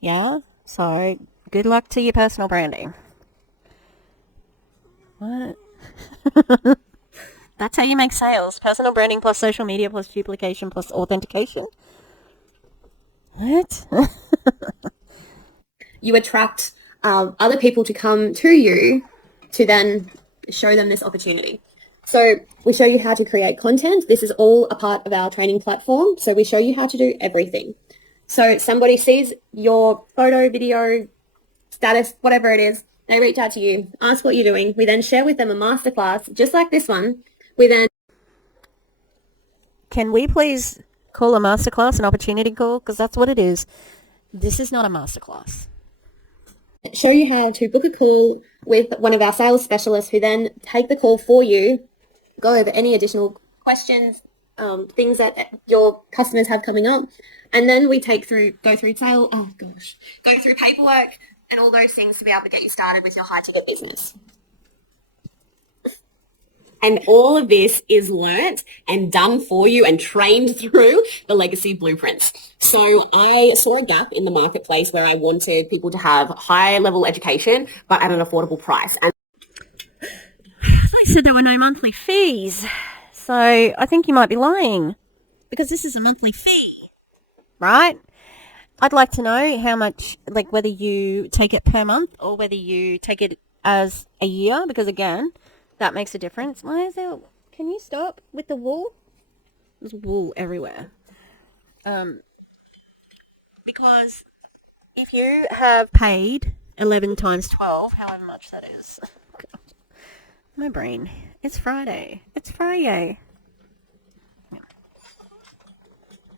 Yeah? So, good luck to your personal branding. What? That's how you make sales. Personal branding plus social media plus duplication plus authentication. What? You attract other people to come to you to then show them this opportunity. So we show you how to create content. This is all a part of our training platform. So we show you how to do everything. So somebody sees your photo, video, status, whatever it is, they reach out to you, ask what you're doing. We then share with them a masterclass, just like this one. We then... Can we please call a masterclass an opportunity call? Because that's what it is. This is not a masterclass. Show you how to book a call with one of our sales specialists who then take the call for you, go over any additional questions, things that your customers have coming up, and then we go through paperwork and all those things to be able to get you started with your high ticket business. And all of this is learnt and done for you and trained through the legacy blueprints. So I saw a gap in the marketplace where I wanted people to have high level education, but at an affordable price. And I said there were no monthly fees. So I think you might be lying, because this is a monthly fee, right? I'd like to know how much, like whether you take it per month or whether you take it as a year, because again, that makes a difference. Why is there... Can you stop with the wool? There's wool everywhere. Because if you have paid 11 times 12, however much that is... God. My brain. It's Friday. It's Friday. Yeah.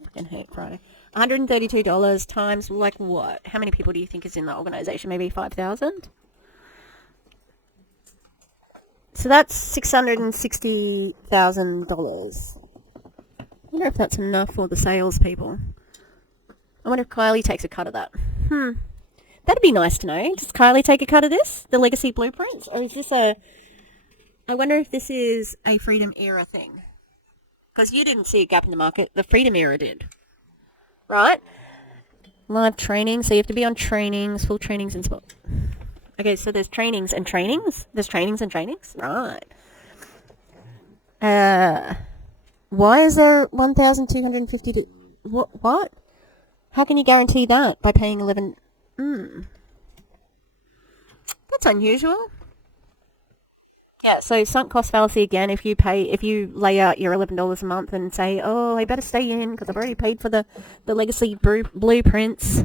Fucking hate Friday. $132 times, like what? How many people do you think is in that organization? Maybe 5,000? So that's $660,000. I wonder if that's enough for the salespeople. I wonder if Kylie takes a cut of that. That'd be nice to know. Does Kylie take a cut of this? The legacy blueprints? Or is this I wonder if this is a Freedom Era thing. Because you didn't see a gap in the market. The Freedom Era did. Right? Live training. So you have to be on trainings, full trainings and sport. Okay, so there's trainings and trainings? There's trainings and trainings? Right. Why is there 1,250 to... What? How can you guarantee that? By paying 11... That's unusual. Yeah, so sunk cost fallacy again. If you lay out your $11 a month and say, oh, I better stay in because I've already paid for the legacy blueprints...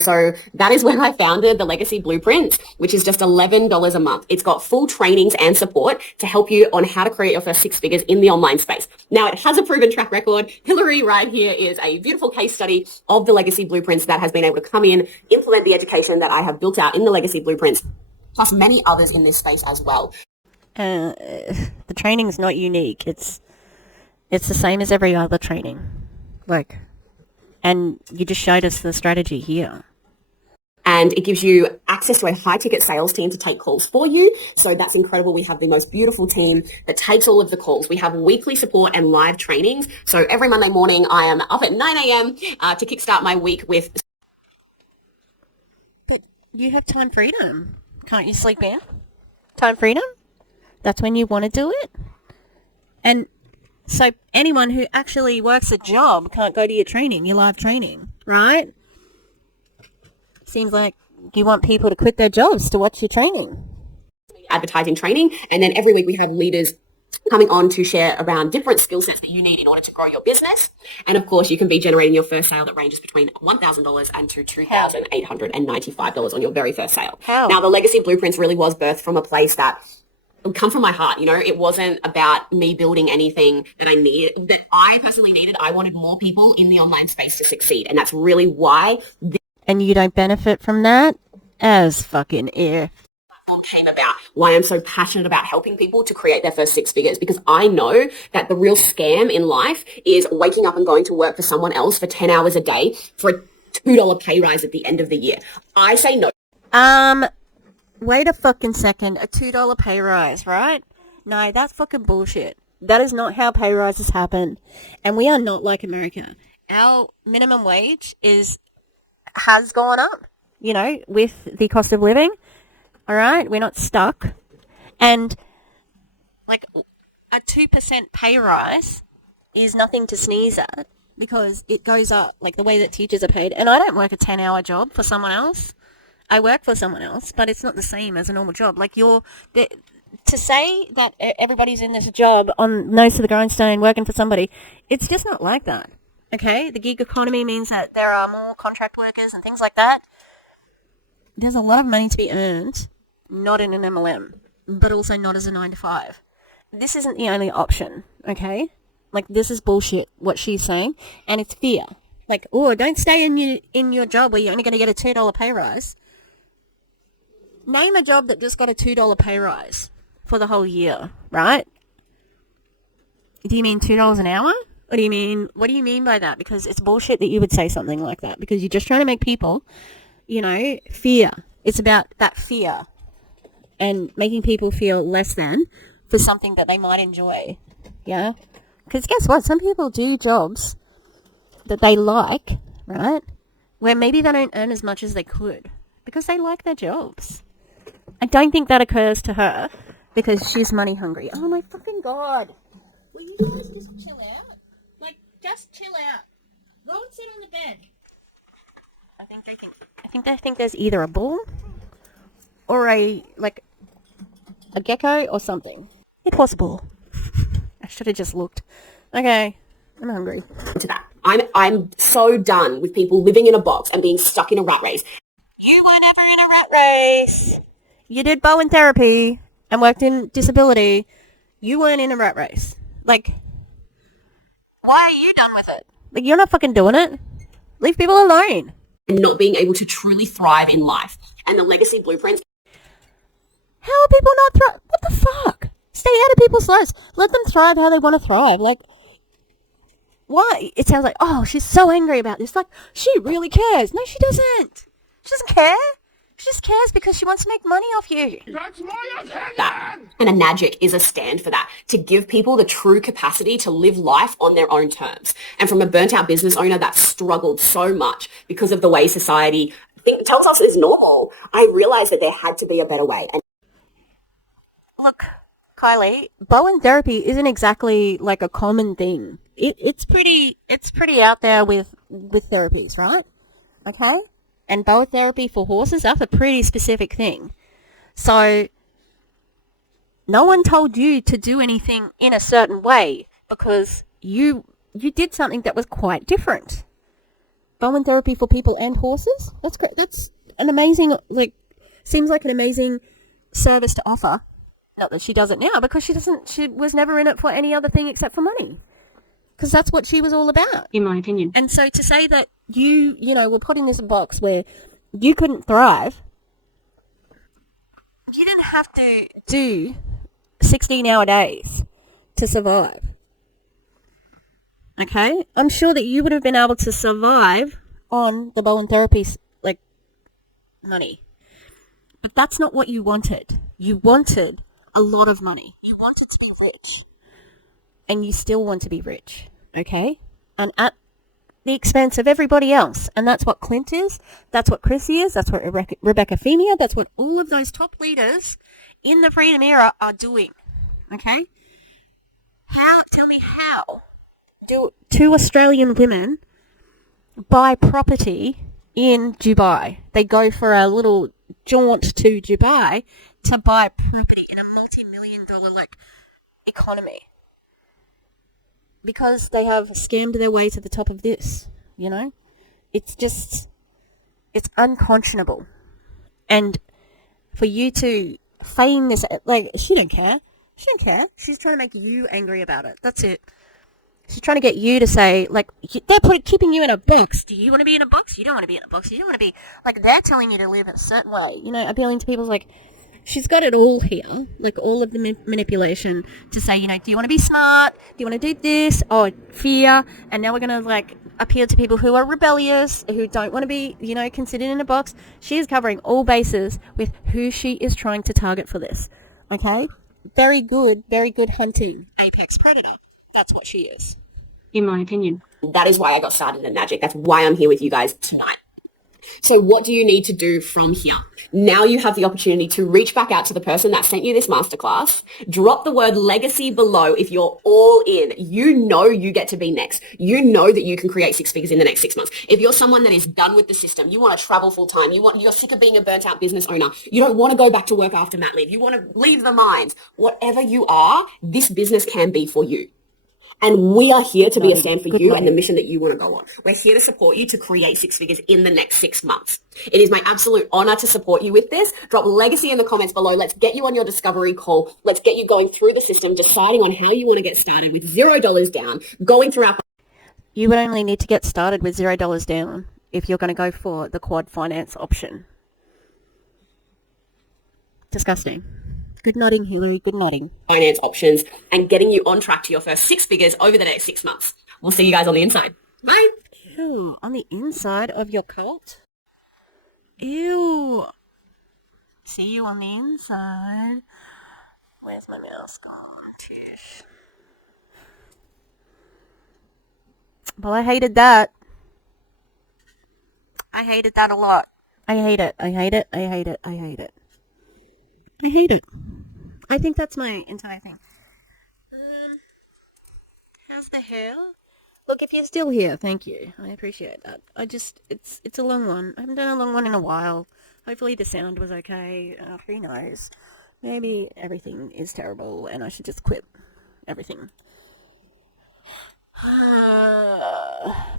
so that is where I founded the Legacy Blueprint, which is just $11 a month. It's got full trainings and support to help you on how to create your first six figures in the online space. Now, it has a proven track record. Hillary right here is a beautiful case study of the Legacy Blueprints that has been able to come in, implement the education that I have built out in the Legacy Blueprints, plus many others in this space as well. The training's not unique. It's the same as every other training. And you just showed us the strategy here. and it gives you access to a high ticket sales team to take calls for you. So that's incredible. We have the most beautiful team that takes all of the calls. We have weekly support and live trainings. So every Monday morning I am up at 9 a.m. To kickstart my week with. But you have time freedom. Can't you sleep in? Time freedom? That's when you want to do it? And so anyone who actually works a job can't go to your training, your live training, right? Seems like you want people to quit their jobs to watch your training. Advertising training, and then every week we have leaders coming on to share around different skill sets that you need in order to grow your business. And of course, you can be generating your first sale that ranges between $1,000 and to $2,895 on your very first sale. How? Now, the Legacy Blueprints really was birthed from a place that come from my heart. You know, it wasn't about me building anything that I personally needed. I wanted more people in the online space to succeed, and that's really why And you don't benefit from that? As fucking if. came about, why I'm so passionate about helping people to create their first six figures, because I know that the real scam in life is waking up and going to work for someone else for 10 hours a day for a $2 pay rise at the end of the year. I say no. Wait a fucking second. A $2 pay rise, right? No, that's fucking bullshit. That is not how pay rises happen. And we are not like America. Our minimum wage has gone up, you know, with the cost of living. All right? We're not stuck. And, like, a 2% pay rise is nothing to sneeze at because it goes up, like, the way that teachers are paid. And I don't work a 10-hour job for someone else. I work for someone else, but it's not the same as a normal job. Like, to say that everybody's in this job on nose to the grindstone working for somebody, it's just not like that. Okay? The gig economy means that there are more contract workers and things like that. There's a lot of money to be earned, not in an MLM, but also not as a 9-to-5. This isn't the only option, okay? Like, this is bullshit, what she's saying, and it's fear. Like, oh, don't stay in your job where you're only going to get a $2 pay rise. Name a job that just got a $2 pay rise for the whole year, right? Do you mean $2 an hour? What do you mean by that? Because it's bullshit that you would say something like that, because you're just trying to make people, you know, fear. It's about that fear and making people feel less than for something that they might enjoy. Yeah? Because guess what? Some people do jobs that they like, right? Where maybe they don't earn as much as they could because they like their jobs. I don't think that occurs to her because she's money hungry. Oh my fucking god. Will you guys just chill out? Like, just chill out. Go and sit on the bed. I think there's either a bull or a gecko or something. Impossible. I should have just looked. Okay, I'm hungry. To that. I'm so done with people living in a box and being stuck in a rat race. You were never in a rat race. You did Bowen therapy and worked in disability. You weren't in a rat race. Like, why are you done with it? Like, you're not fucking doing it. Leave people alone. And not being able to truly thrive in life. And the Legacy Blueprints. How are people not thrive? What the fuck? Stay out of people's lives. Let them thrive how they want to thrive. Like, why? It sounds like, oh, she's so angry about this. Like, she really cares. No, she doesn't. She doesn't care. She just cares because she wants to make money off you. That's my opinion! That. And Enagic is a stand for that, to give people the true capacity to live life on their own terms. And from a burnt-out business owner that struggled so much because of the way society tells us is normal, I realized that there had to be a better way. And look, Kylie, Bowen therapy isn't exactly like a common thing. It's pretty out there with therapies, right? Okay? And boa therapy for horses, that's a pretty specific thing. So, no one told you to do anything in a certain way because you did something that was quite different. Bowen therapy for people and horses? That's great. That's an amazing, seems like an amazing service to offer. Not that she does it now, because she was never in it for any other thing except for money. Because that's what she was all about. In my opinion. And so to say that you were put in this box where you couldn't thrive, you didn't have to do 16-hour days to survive. Okay? I'm sure that you would have been able to survive on the Bowen therapy, money. But that's not what you wanted. You wanted a lot of money. You wanted to be rich. And you still want to be rich, okay? And at the expense of everybody else. And that's what Clint is. That's what Chrissy is. That's what Rebecca Femia. That's what all of those top leaders in the Freedom era are doing, okay? Tell me how do 2 Australian women buy property in Dubai? They go for a little jaunt to Dubai to buy property in a multi-million-dollar economy because they have scammed their way to the top of this. It's unconscionable. And for you to feign this, she don't care. She's trying to make you angry about it. That's it. She's trying to get you to say, they're keeping you in a box. Do you want to be in a box? You don't want to be in a box. You don't want to be, they're telling you to live a certain way. Appealing to people's, she's got it all here. All of the manipulation to say, do you want to be smart? Do you want to do this? Oh, fear. And now we're going to, appeal to people who are rebellious, who don't want to be, considered in a box. She is covering all bases with who she is trying to target for this. Okay? Very good hunting. Apex predator. That's what she is. In my opinion. That is why I got started in Enagic. That's why I'm here with you guys tonight. So what do you need to do from here? Now you have the opportunity to reach back out to the person that sent you this masterclass. Drop the word legacy below if you're all in. You get to be next. You know that you can create 6 figures in the next 6 months. If you're someone that is done with the system, you want to travel full time, you're sick of being a burnt out business owner, you don't want to go back to work after mat leave, you want to leave the mines, whatever you are, this business can be for you. And we are here to be a stand for you and the mission that you want to go on. We're here to support you to create 6 figures in the next 6 months. It is my absolute honor to support you with this. Drop legacy in the comments below. Let's get you on your discovery call. Let's get you going through the system, deciding on how you want to get started with $0 down, going through our... You would only need to get started with $0 down if you're going to go for the quad finance option. Disgusting. Good nodding, Hillary. Good nodding. Finance options and getting you on track to your first 6 figures over the next 6 months. We'll see you guys on the inside. Bye. Ew, on the inside of your cult? Ew. See you on the inside. Where's my mouse gone? Tish. Well, I hated that. I hated that a lot. I hate it. I think that's my entire thing. How's the hair? Look, if you're still here, thank you. I appreciate that. It's a long one. I haven't done a long one in a while. Hopefully the sound was okay. Who knows? Maybe everything is terrible and I should just quit everything.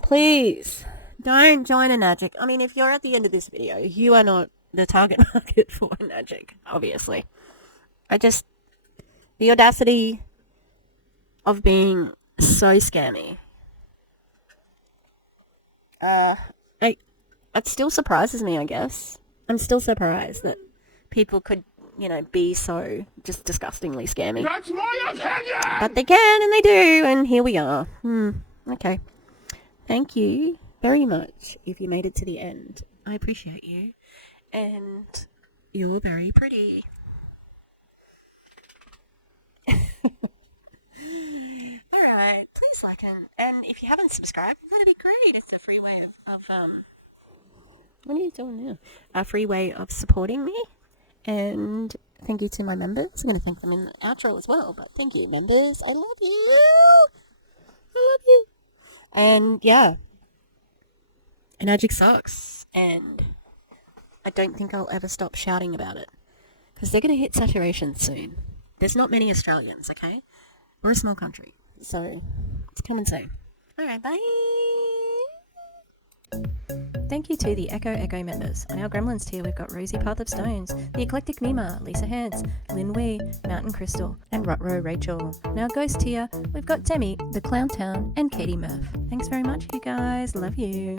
Please, don't join Enagic. I mean, if you're at the end of this video, you are not the target market for Enagic, obviously. The audacity of being so scammy. It still surprises me, I guess. I'm still surprised that people could, be so just disgustingly scammy. That's my opinion! But they can, and they do, and here we are. Okay. Thank you very much if you made it to the end. I appreciate you. And you're very pretty. Alright, please like and if you haven't subscribed, that'd be great. It's a free way of what are you doing now? A free way of supporting me. And thank you to my members. I'm going to thank them in the outro as well, but thank you, members. I love you. And yeah, Enagic sucks, and I don't think I'll ever stop shouting about it, because they're going to hit saturation soon. There's not many Australians, okay? We're a small country, so it's come and say. Alright, bye! Thank you to the Echo members. On our Gremlins tier, we've got Rosie Path of Stones, The Eclectic Mima, Lisa Hans, Lynn Wee, Mountain Crystal, and Rutro Rachel. On our Ghost tier, we've got Demi, The Clown Town, and Katie Murph. Thanks very much, you guys. Love you.